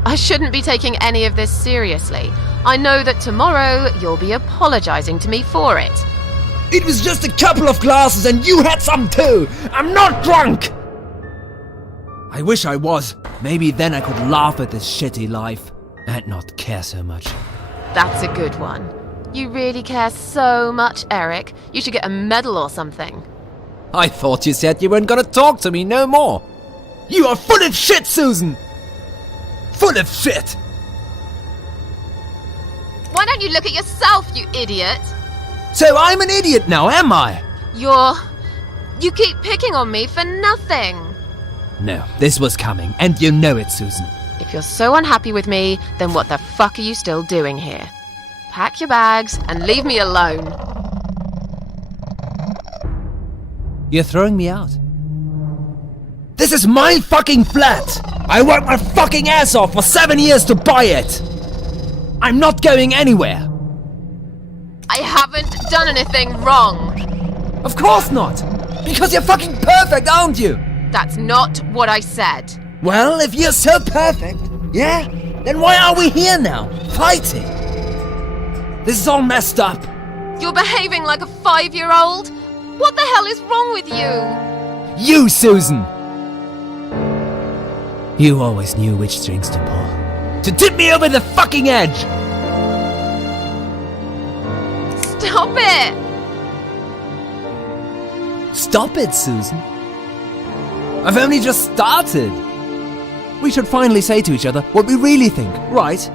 I shouldn't be taking any of this seriously. I know that tomorrow you'll be apologizing to me for it. It was just a couple of glasses and you had some too. I'm not drunk. I wish I was. Maybe then I could laugh at this shitty life and not care so much. That's a good one. You really care so much, Eric. You should get a medal or something. I thought you said you weren't gonna talk to me no more. You are full of shit, Susan! Full of shit! Why don't you look at yourself, you idiot? So I'm an idiot now, am I? You keep picking on me for nothing. No, this was coming, and you know it, Susan. If you're so unhappy with me, then what the fuck are you still doing here? Pack your bags and leave me alone. You're throwing me out. This is my fucking flat! I worked my fucking ass off for 7 years to buy it! I'm not going anywhere! I haven't done anything wrong. Of course not! Because you're fucking perfect, aren't you? That's not what I said. Well, if you're so perfect, yeah? Then why are we here now, fighting? This is all messed up. You're behaving like a 5-year-old? What the hell is wrong with you? You, Susan! You always knew which strings to pull. To tip me over the fucking edge! Stop it! Stop it, Susan. I've only just started. We should finally say to each other what we really think, right?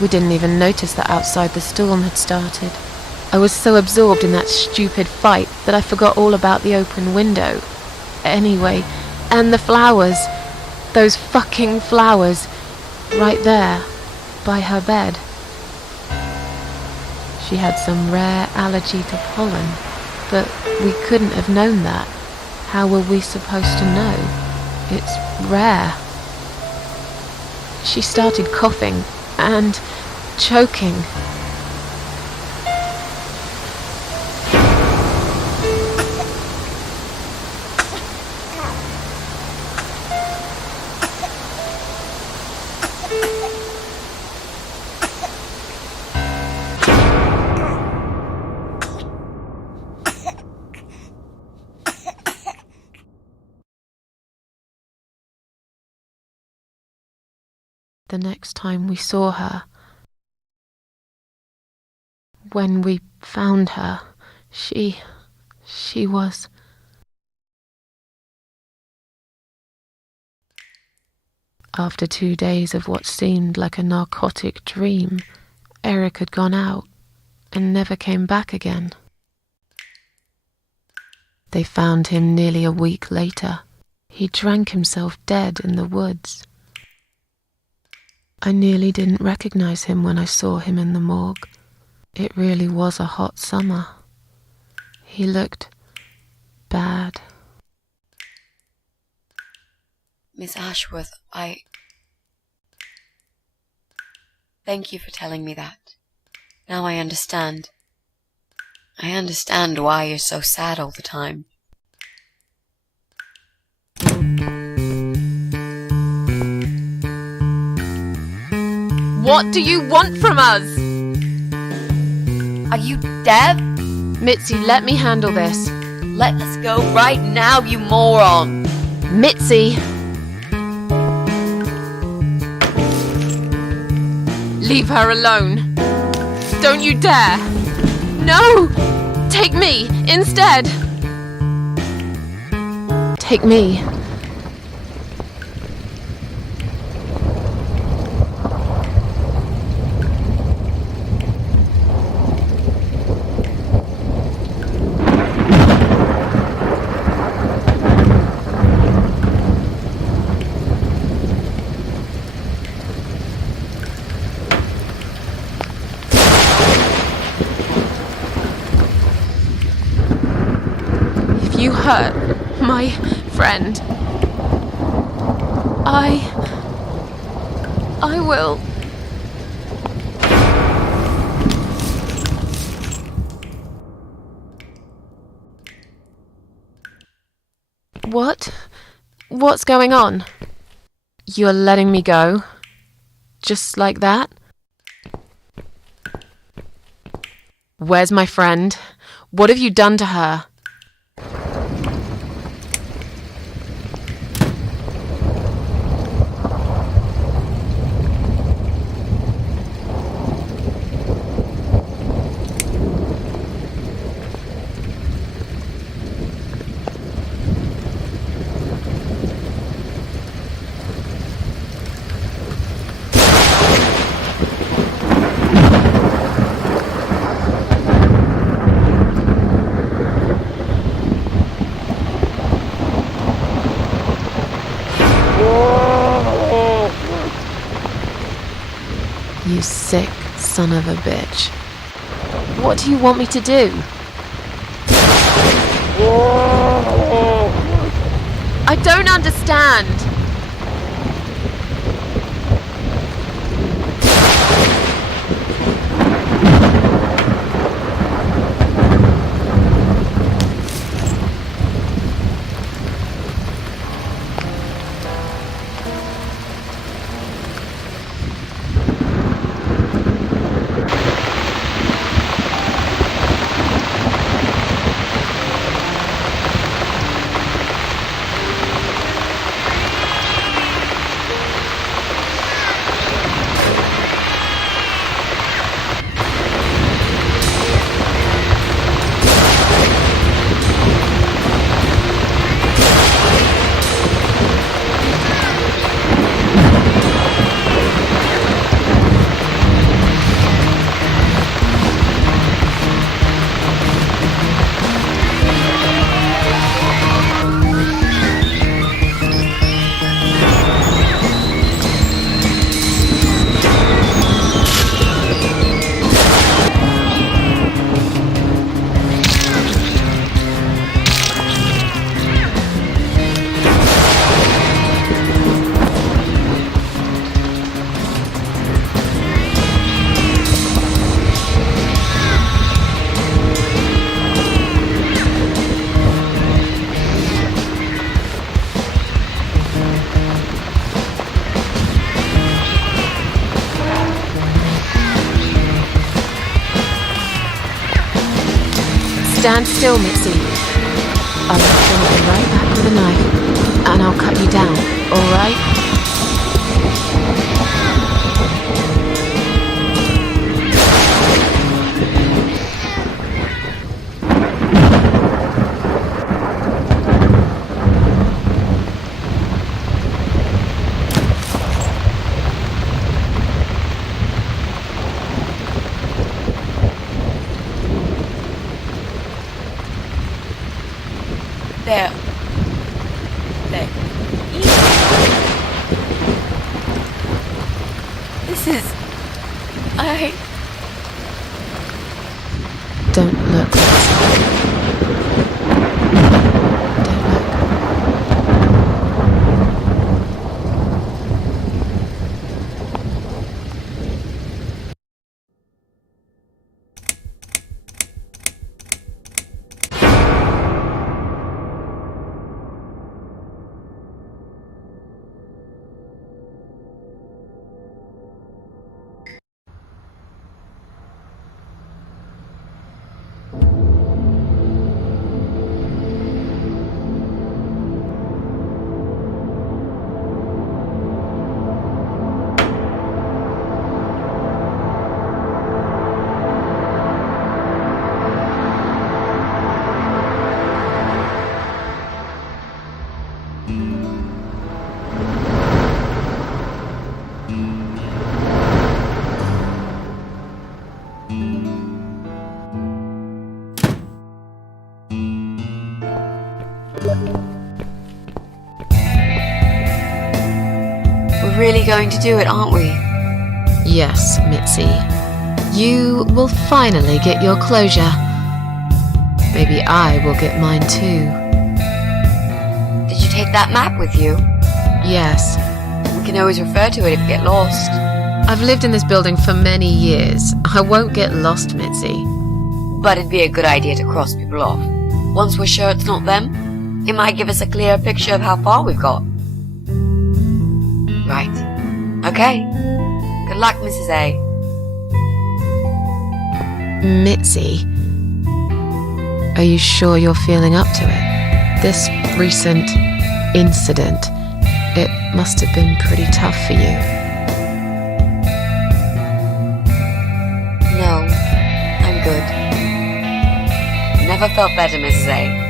We didn't even notice that outside the storm had started. I was so absorbed in that stupid fight that I forgot all about the open window. Anyway, and the flowers. Those fucking flowers. Right there, by her bed. She had some rare allergy to pollen, but we couldn't have known that. How were we supposed to know? It's rare. She started coughing and choking. The next time we saw her, when we found her, she was... After 2 days of what seemed like a narcotic dream, Eric had gone out and never came back again. They found him nearly a week later. He drank himself dead in the woods. I nearly didn't recognize him when I saw him in the morgue. It really was a hot summer. He looked bad. Miss Ashworth, Thank you for telling me that. Now I understand. I understand why you're so sad all the time. What do you want from us? Are you deaf? Mitzi, let me handle this. Let us go right now, you moron! Mitzi! Leave her alone. Don't you dare! No! Take me instead! Take me. You hurt my friend. I will. What? What's going on? You're letting me go? Just like that? Where's my friend? What have you done to her? You sick son of a bitch. What do you want me to do? I don't understand. Stand still, Mitzi. I'm gonna be right back with a knife, and I'll cut you down, alright? There. There. This is... Don't look, Mitzi. Don't look. We're really going to do it, aren't we? Yes, Mitzi. You will finally get your closure. Maybe I will get mine too. Did you take that map with you? Yes. We can always refer to it if we get lost. I've lived in this building for many years. I won't get lost, Mitzi. But it'd be a good idea to cross people off. Once we're sure it's not them, it might give us a clearer picture of how far we've got. Right. Okay. Good luck, Mrs. A. Mitzi, are you sure you're feeling up to it? This recent incident, it must have been pretty tough for you. No, I'm good. Never felt better, Mrs. A.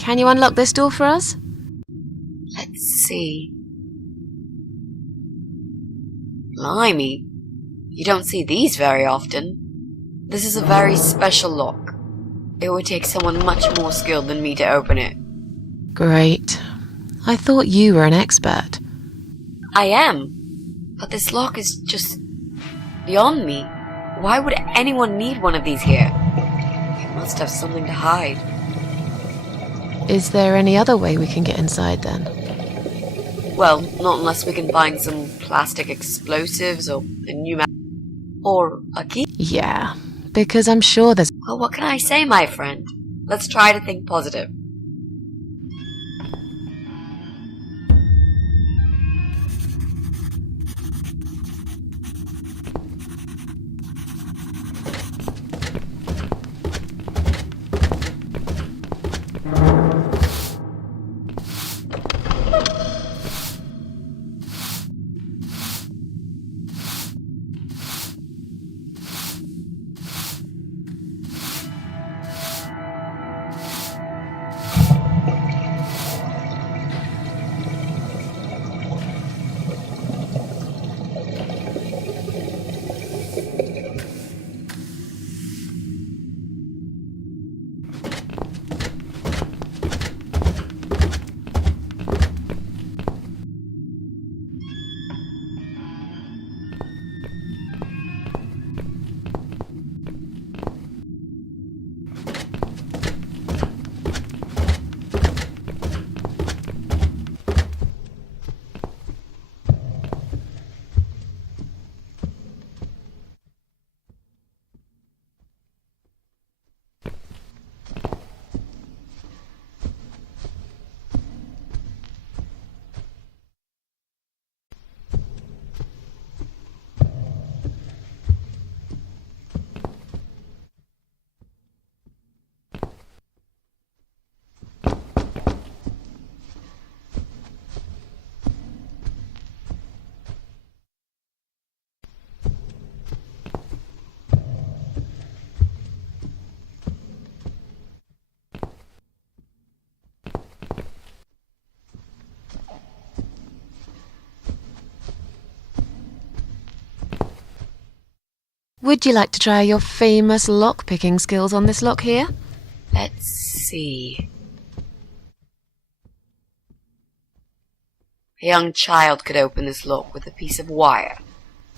Can you unlock this door for us? Let's see. Blimey. You don't see these very often. This is a very special lock. It would take someone much more skilled than me to open it. Great. I thought you were an expert. I am. But this lock is just beyond me. Why would anyone need one of these here? They must have something to hide. Is there any other way we can get inside then? Well, not unless we can find some plastic explosives or a new map. Or a key. Yeah, because I'm sure there's... Well, what can I say, my friend? Let's try to think positive. Would you like to try your famous lock-picking skills on this lock here? Let's see. A young child could open this lock with a piece of wire.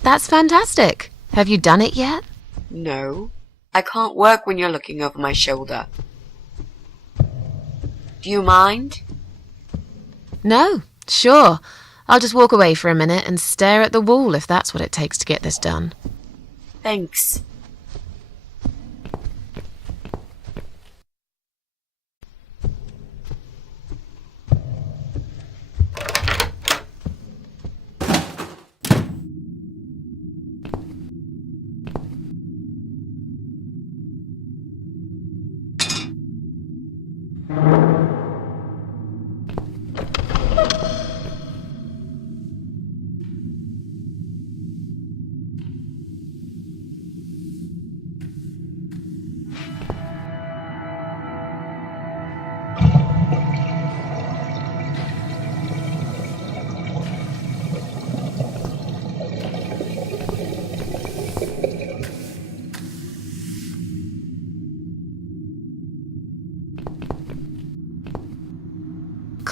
That's fantastic. Have you done it yet? No, I can't work when you're looking over my shoulder. Do you mind? No, sure. I'll just walk away for a minute and stare at the wall if that's what it takes to get this done. Thanks.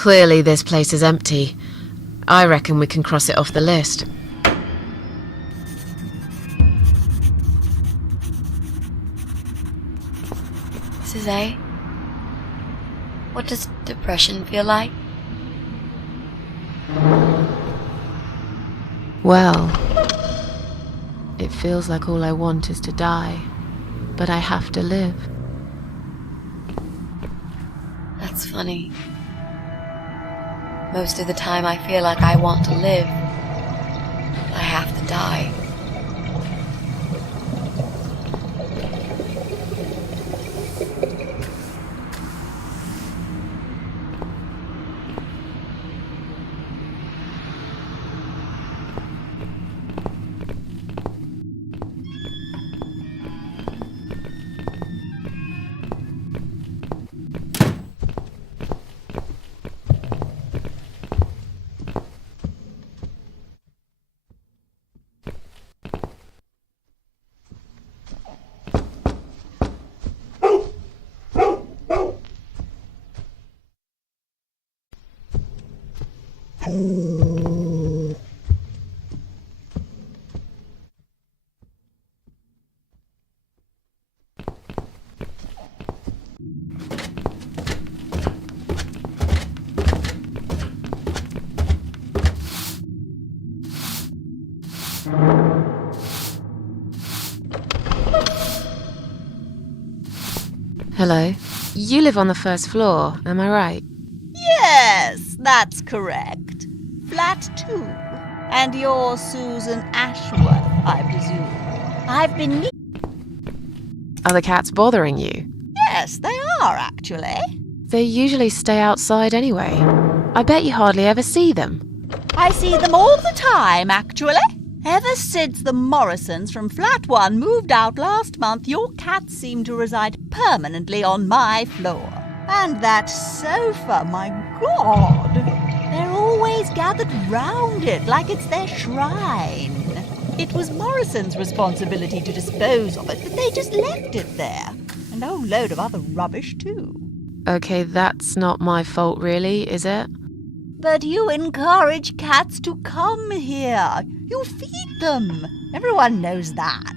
Clearly this place is empty. I reckon we can cross it off the list. Mrs. A, what does depression feel like? Well, it feels like all I want is to die, but I have to live. That's funny. Most of the time I feel like I want to live, but I have to die. Hello. You live on the first floor, am I right? Yes, that's correct. Flat 2. And you're Susan Ashworth, I presume. I've been Are the cats bothering you? Yes, they are, actually. They usually stay outside anyway. I bet you hardly ever see them. I see them all the time, actually. Ever since the Morrisons from Flat 1 moved out last month, your cats seem to reside permanently on my floor. And that sofa, my God! They're always gathered round it like it's their shrine. It was Morrison's responsibility to dispose of it, but they just left it there. And a whole load of other rubbish, too. Okay, that's not my fault really, is it? But you encourage cats to come here. You feed them. Everyone knows that.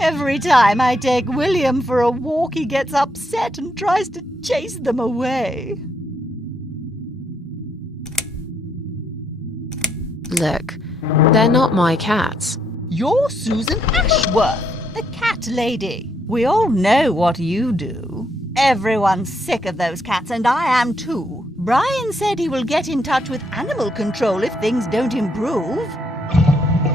Every time I take William for a walk, he gets upset and tries to chase them away. Look, they're not my cats. You're Susan Ashworth, the cat lady. We all know what you do. Everyone's sick of those cats, and I am too. Brian said he will get in touch with animal control if things don't improve.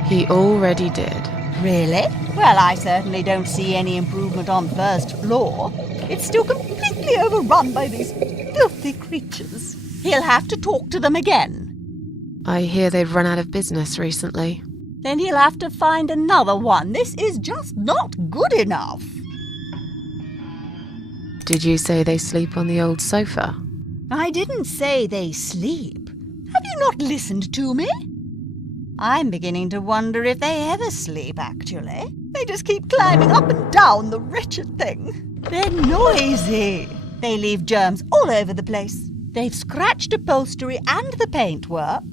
He already did. Really? Well, I certainly don't see any improvement on first floor. It's still completely overrun by these filthy creatures. He'll have to talk to them again. I hear they've run out of business recently. Then he'll have to find another one. This is just not good enough. Did you say they sleep on the old sofa? I didn't say they sleep. Have you not listened to me? I'm beginning to wonder if they ever sleep, actually. They just keep climbing up and down the wretched thing. They're noisy. They leave germs all over the place. They've scratched upholstery and the paintwork.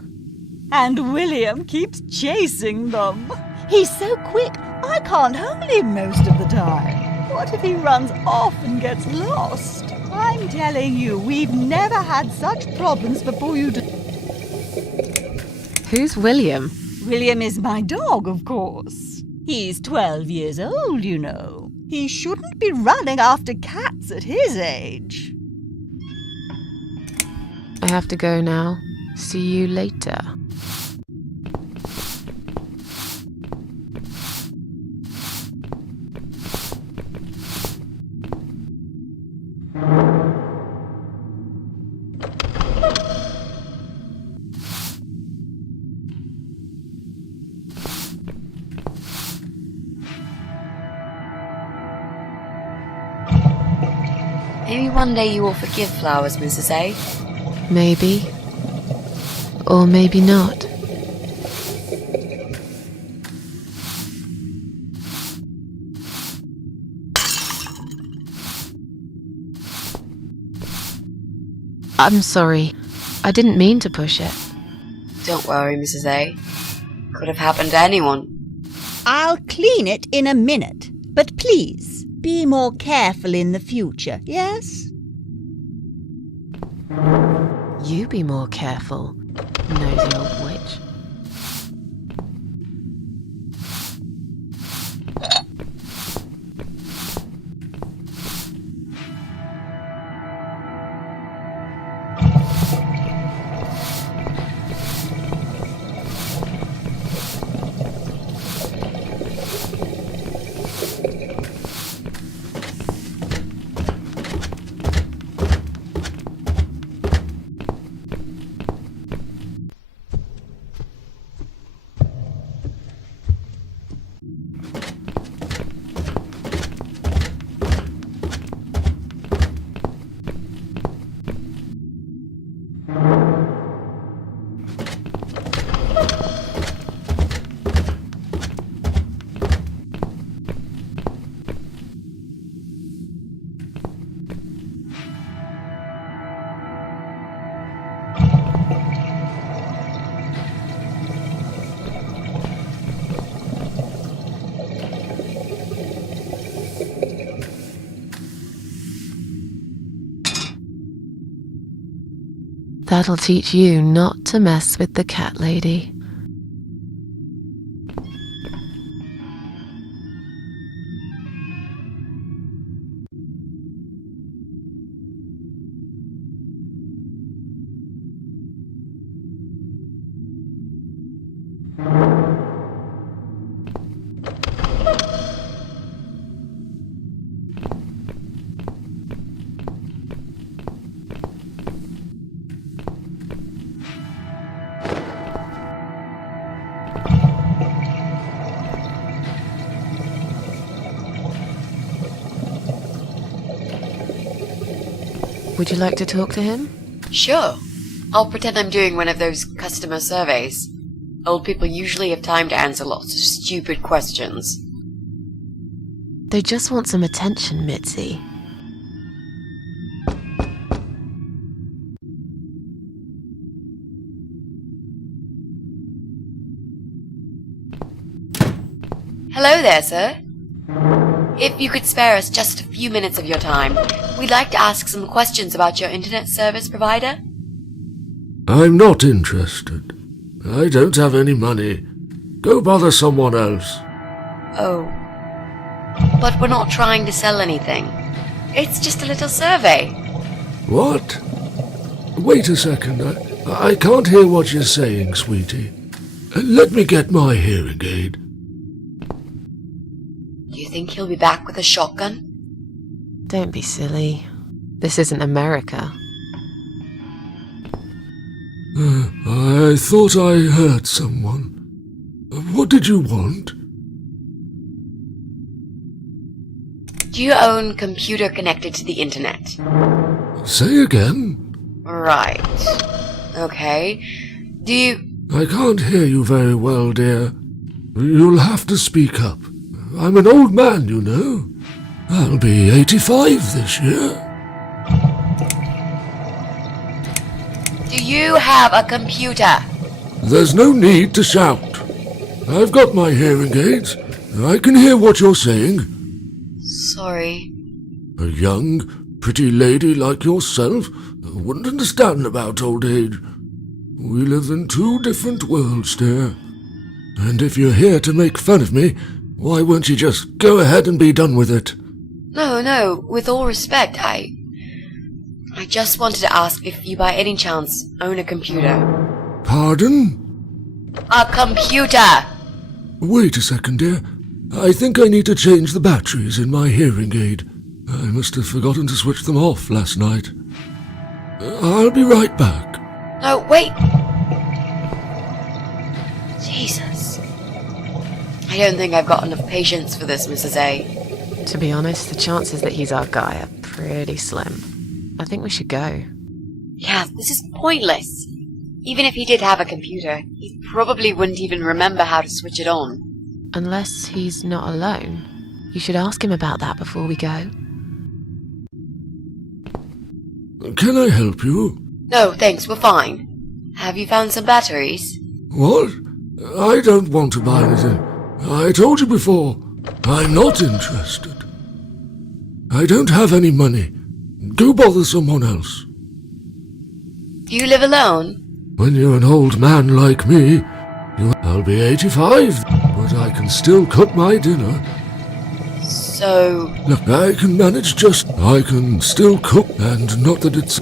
And William keeps chasing them. He's so quick, I can't hold him most of the time. What if he runs off and gets lost? I'm telling you, we've never had such problems before you do. Who's William? William is my dog, of course. He's 12 years old, you know. He shouldn't be running after cats at his age. I have to go now. See you later. Maybe one day you will forgive Flowers, Mrs. A. Maybe. Or maybe not. I'm sorry. I didn't mean to push it. Don't worry, Mrs. A. Could have happened to anyone. I'll clean it in a minute. But please, be more careful in the future, yes? You be more careful, nosy old witch. That'll teach you not to mess with the cat lady. Would you like to talk to him? Sure. I'll pretend I'm doing one of those customer surveys. Old people usually have time to answer lots of stupid questions. They just want some attention, Mitzi. Hello there, sir. If you could spare us just a few minutes of your time, we'd like to ask some questions about your internet service provider. I'm not interested. I don't have any money. Go bother someone else. Oh. But we're not trying to sell anything. It's just a little survey. What? Wait a second. I can't hear what you're saying, sweetie. Let me get my hearing aid. Do you think he'll be back with a shotgun? Don't be silly. This isn't America. I thought I heard someone. What did you want? Do you own computer connected to the internet? Say again? Right. Okay. Do you... I can't hear you very well, dear. You'll have to speak up. I'm an old man, you know. I'll be 85 this year. Do you have a computer? There's no need to shout. I've got my hearing aids. I can hear what you're saying. Sorry. A young, pretty lady like yourself wouldn't understand about old age. We live in two different worlds, dear. And if you're here to make fun of me, why won't you just go ahead and be done with it? No, with all respect, I just wanted to ask if you by any chance own a computer. Pardon? A computer! Wait a second, dear. I think I need to change the batteries in my hearing aid. I must have forgotten to switch them off last night. I'll be right back. No, wait! Jesus. I don't think I've got enough patience for this, Mrs. A. To be honest, the chances that he's our guy are pretty slim. I think we should go. Yeah, this is pointless. Even if he did have a computer, he probably wouldn't even remember how to switch it on. Unless he's not alone. You should ask him about that before we go. Can I help you? No, thanks, we're fine. Have you found some batteries? What? I don't want to buy anything. I told you before, I'm not interested. I don't have any money. Go bother someone else. Do you live alone? When you're an old man like me, I'll be 85, but I can still cook my dinner. So... Look, I can manage I can still cook, and not that it's...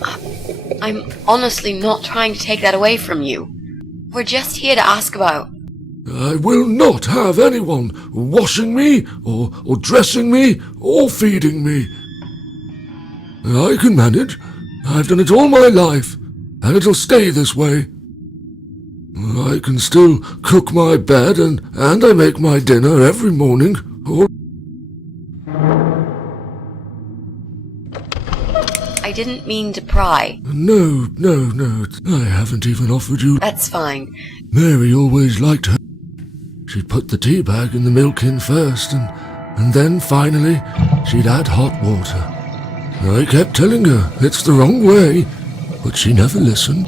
I'm honestly not trying to take that away from you. We're just here to ask about... I will not have anyone washing me, or dressing me, or feeding me. I can manage. I've done it all my life, and it'll stay this way. I can still cook my bed, and I make my dinner every morning. I didn't mean to pry. No. I haven't even offered you. That's fine. Mary always liked her. She'd put the tea bag in the milk in first, and then finally she'd add hot water. I kept telling her it's the wrong way, but she never listened.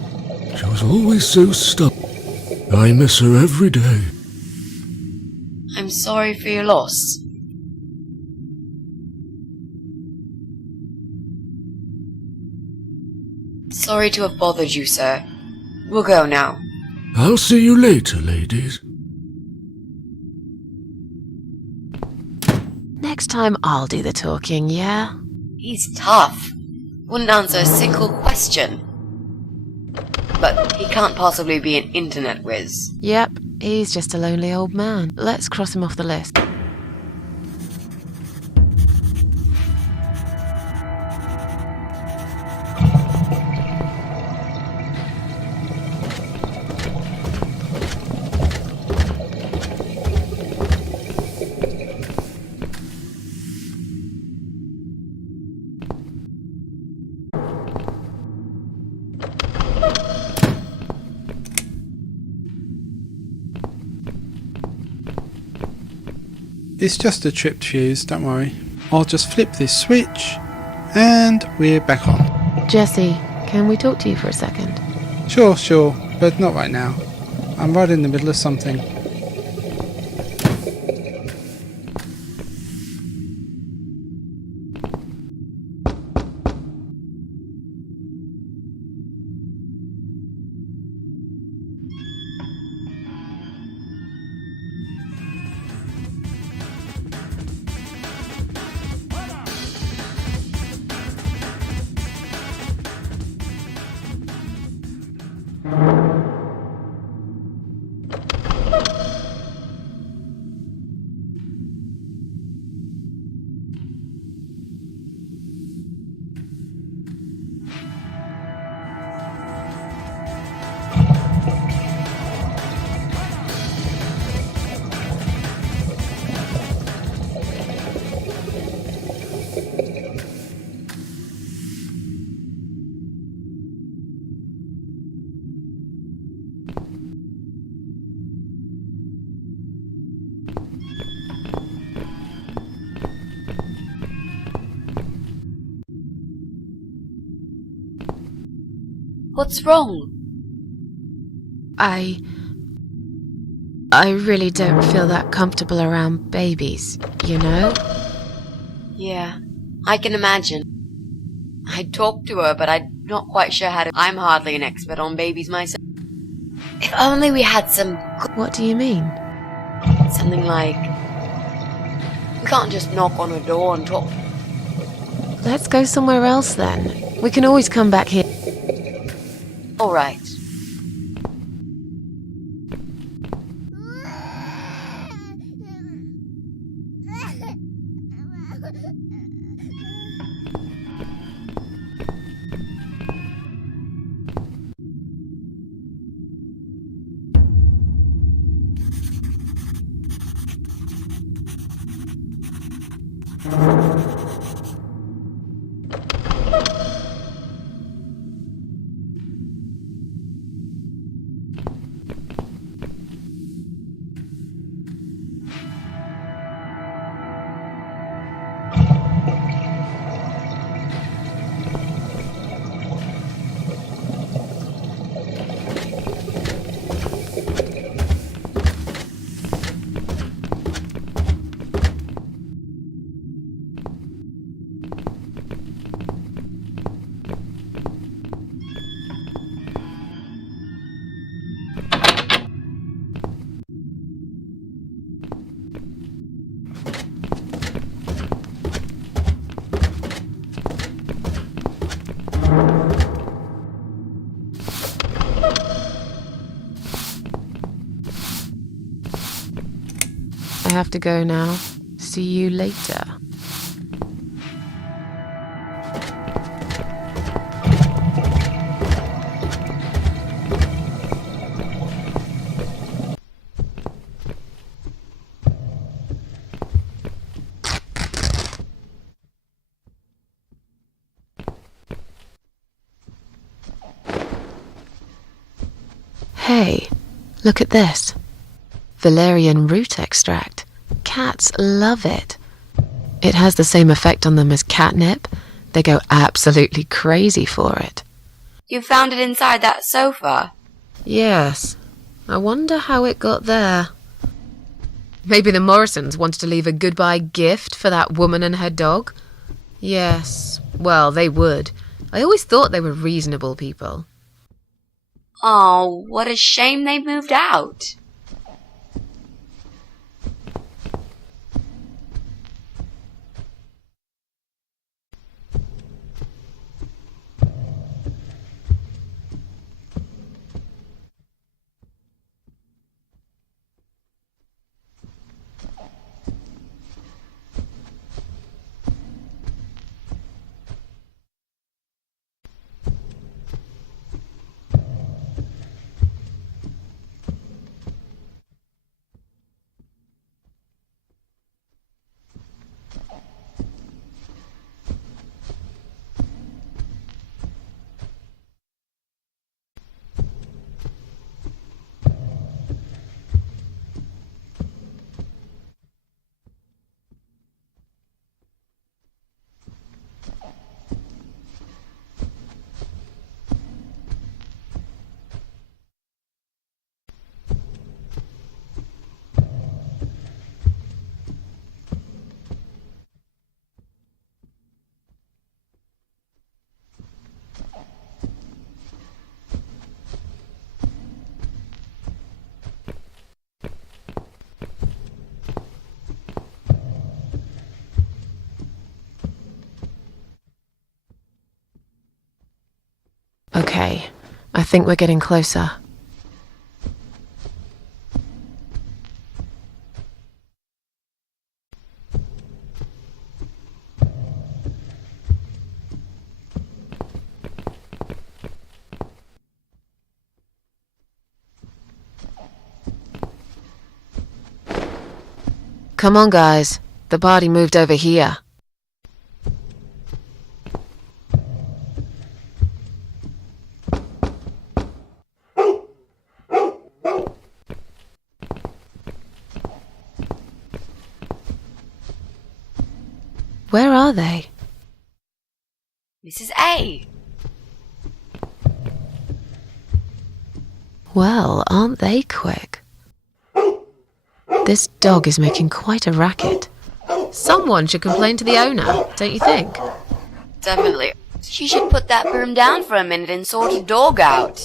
She was always so stubborn. I miss her every day. I'm sorry for your loss. Sorry to have bothered you, sir. We'll go now. I'll see you later, ladies. Next time I'll do the talking, yeah? He's tough. Wouldn't answer a single question. But he can't possibly be an internet whiz. Yep, he's just a lonely old man. Let's cross him off the list. It's just a tripped fuse, don't worry. I'll just flip this switch, and we're back on. Jesse, can we talk to you for a second? Sure, but not right now. I'm right in the middle of something. What's wrong? I really don't feel that comfortable around babies, you know? Yeah, I can imagine. I talked to her, but I'm not quite sure how to... I'm hardly an expert on babies myself. If only we had some... What do you mean? Something like... We can't just knock on a door and talk... Let's go somewhere else then. We can always come back here. All right. I have to go now. See you later. Hey, look at this. Valerian root extract. Cats love it. It has the same effect on them as catnip. They go absolutely crazy for it. You found it inside that sofa? Yes. I wonder how it got there. Maybe the Morrisons wanted to leave a goodbye gift for that woman and her dog? Yes. Well, they would. I always thought they were reasonable people. Oh, what a shame they moved out. Okay, I think we're getting closer. Come on, guys. The party moved over here. Where are they? Mrs. A. Well, aren't they quick? This dog is making quite a racket. Someone should complain to the owner, don't you think? Definitely. She should put that broom down for a minute and sort a dog out.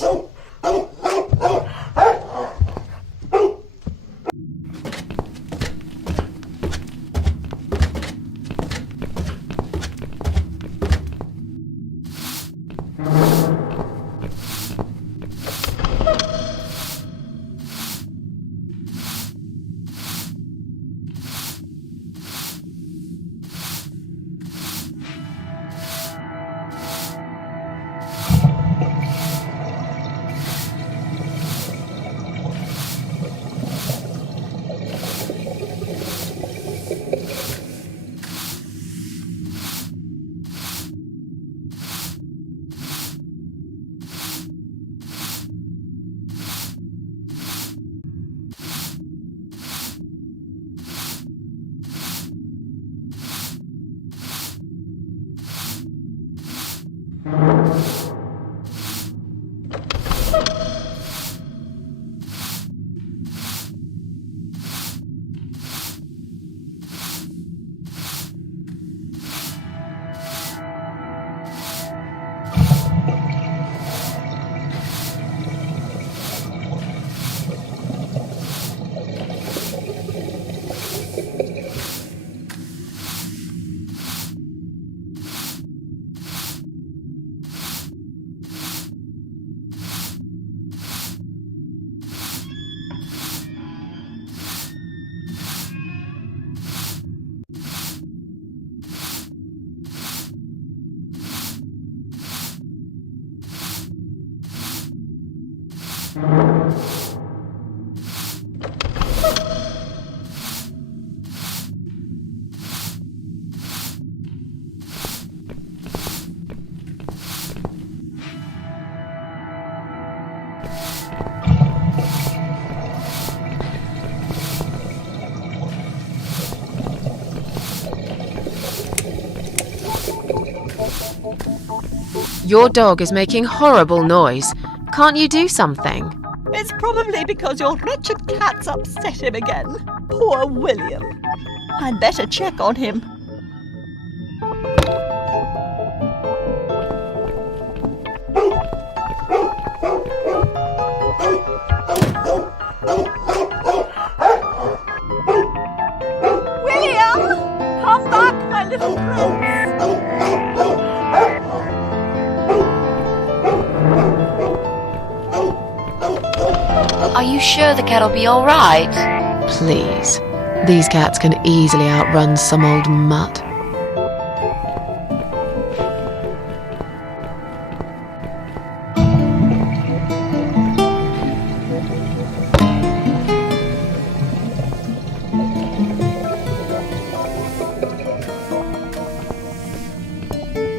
Your dog is making horrible noise. Can't you do something? It's probably because your wretched cat's upset him again. Poor William. I'd better check on him. Are you sure the cat'll be alright? Please. These cats can easily outrun some old mutt.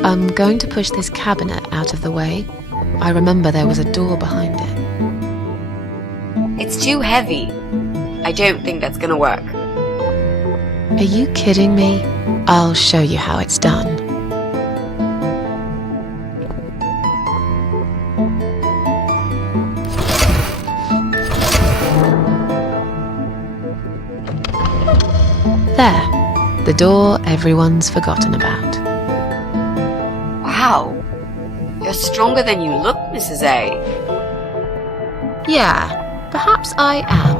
I'm going to push this cabinet out of the way. I remember there was a door behind it. It's too heavy. I don't think that's gonna work. Are you kidding me? I'll show you how it's done. There. The door everyone's forgotten about. Wow. You're stronger than you look, Mrs. A. Yeah, perhaps I am.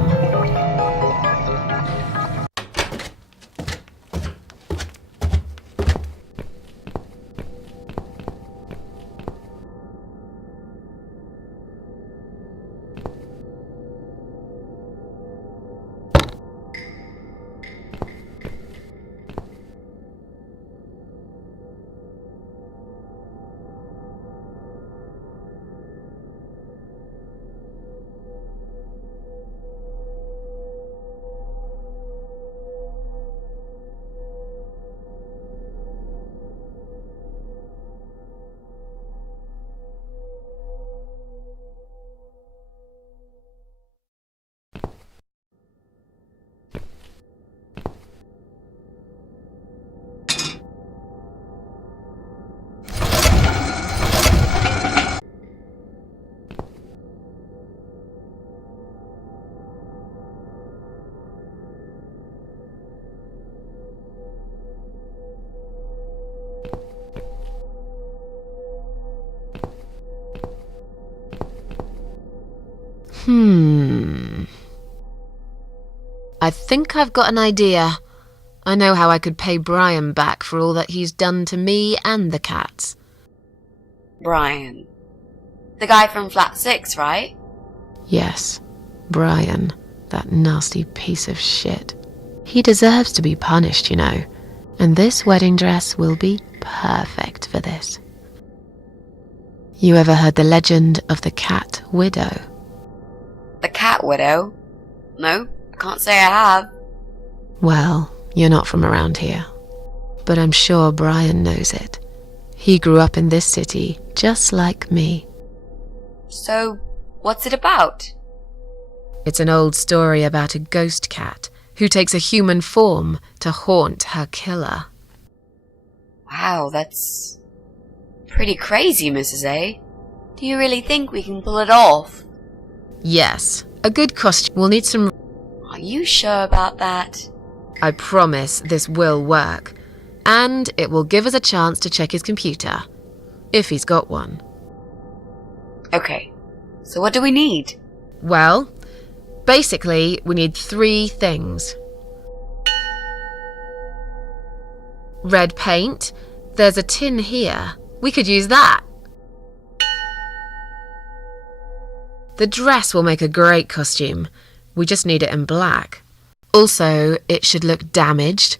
I think I've got an idea. I know how I could pay Brian back for all that he's done to me and the cats. Brian. The guy from Flat 6, right? Yes, Brian, that nasty piece of shit. He deserves to be punished, you know, and this wedding dress will be perfect for this. You ever heard the legend of the cat widow? The cat widow? No, I can't say I have. Well, you're not from around here, but I'm sure Brian knows it. He grew up in this city, just like me. So, what's it about? It's an old story about a ghost cat who takes a human form to haunt her killer. Wow, that's pretty crazy, Mrs. A. Do you really think we can pull it off? Yes, a good costume will need some... Are you sure about that? I promise this will work. And it will give us a chance to check his computer. If he's got one. Okay, so what do we need? Well, basically, we need 3 things. Red paint. There's a tin here. We could use that. The dress will make a great costume. We just need it in black. Also, it should look damaged.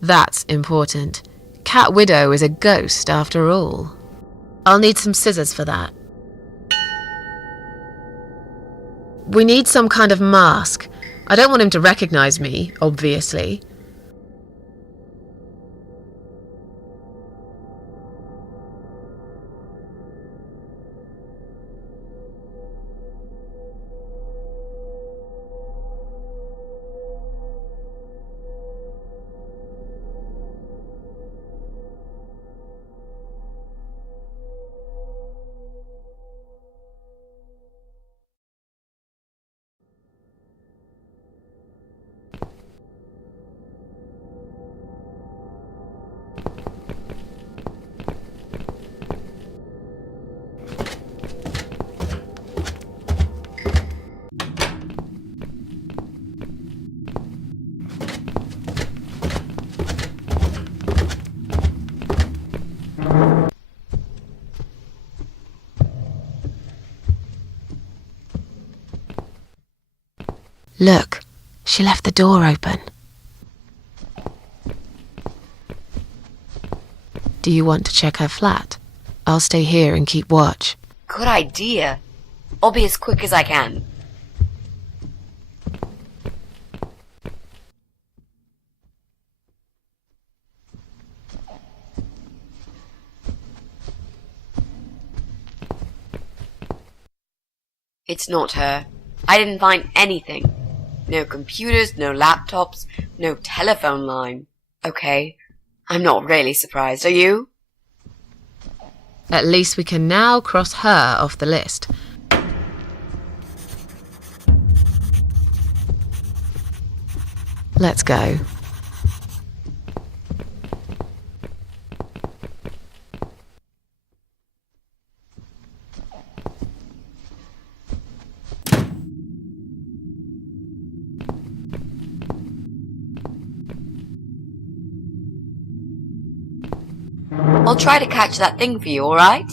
That's important. Cat Widow is a ghost after all. I'll need some scissors for that. We need some kind of mask. I don't want him to recognize me, obviously. Look, she left the door open. Do you want to check her flat? I'll stay here and keep watch. Good idea. I'll be as quick as I can. It's not her. I didn't find anything. No computers, no laptops, no telephone line. Okay, I'm not really surprised, are you? At least we can now cross her off the list. Let's go. I'll try to catch that thing for you, alright?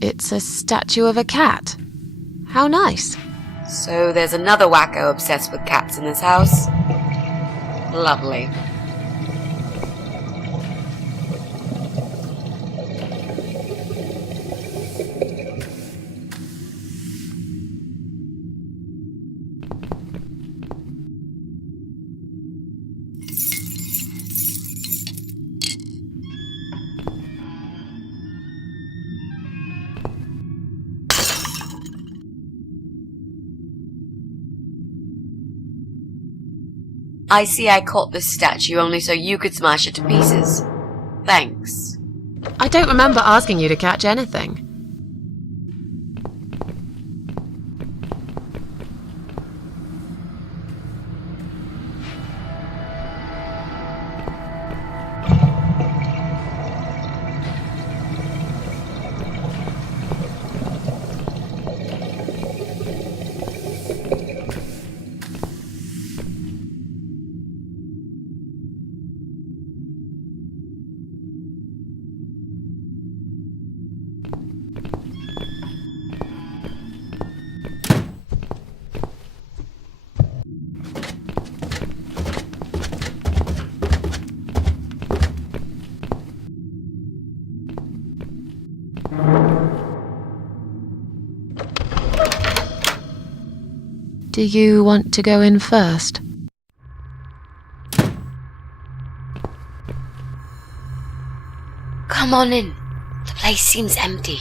It's a statue of a cat. How nice. So there's another wacko obsessed with cats in this house? Lovely. I see I caught this statue only so you could smash it to pieces. Thanks. I don't remember asking you to catch anything. Do you want to go in first? Come on in. The place seems empty.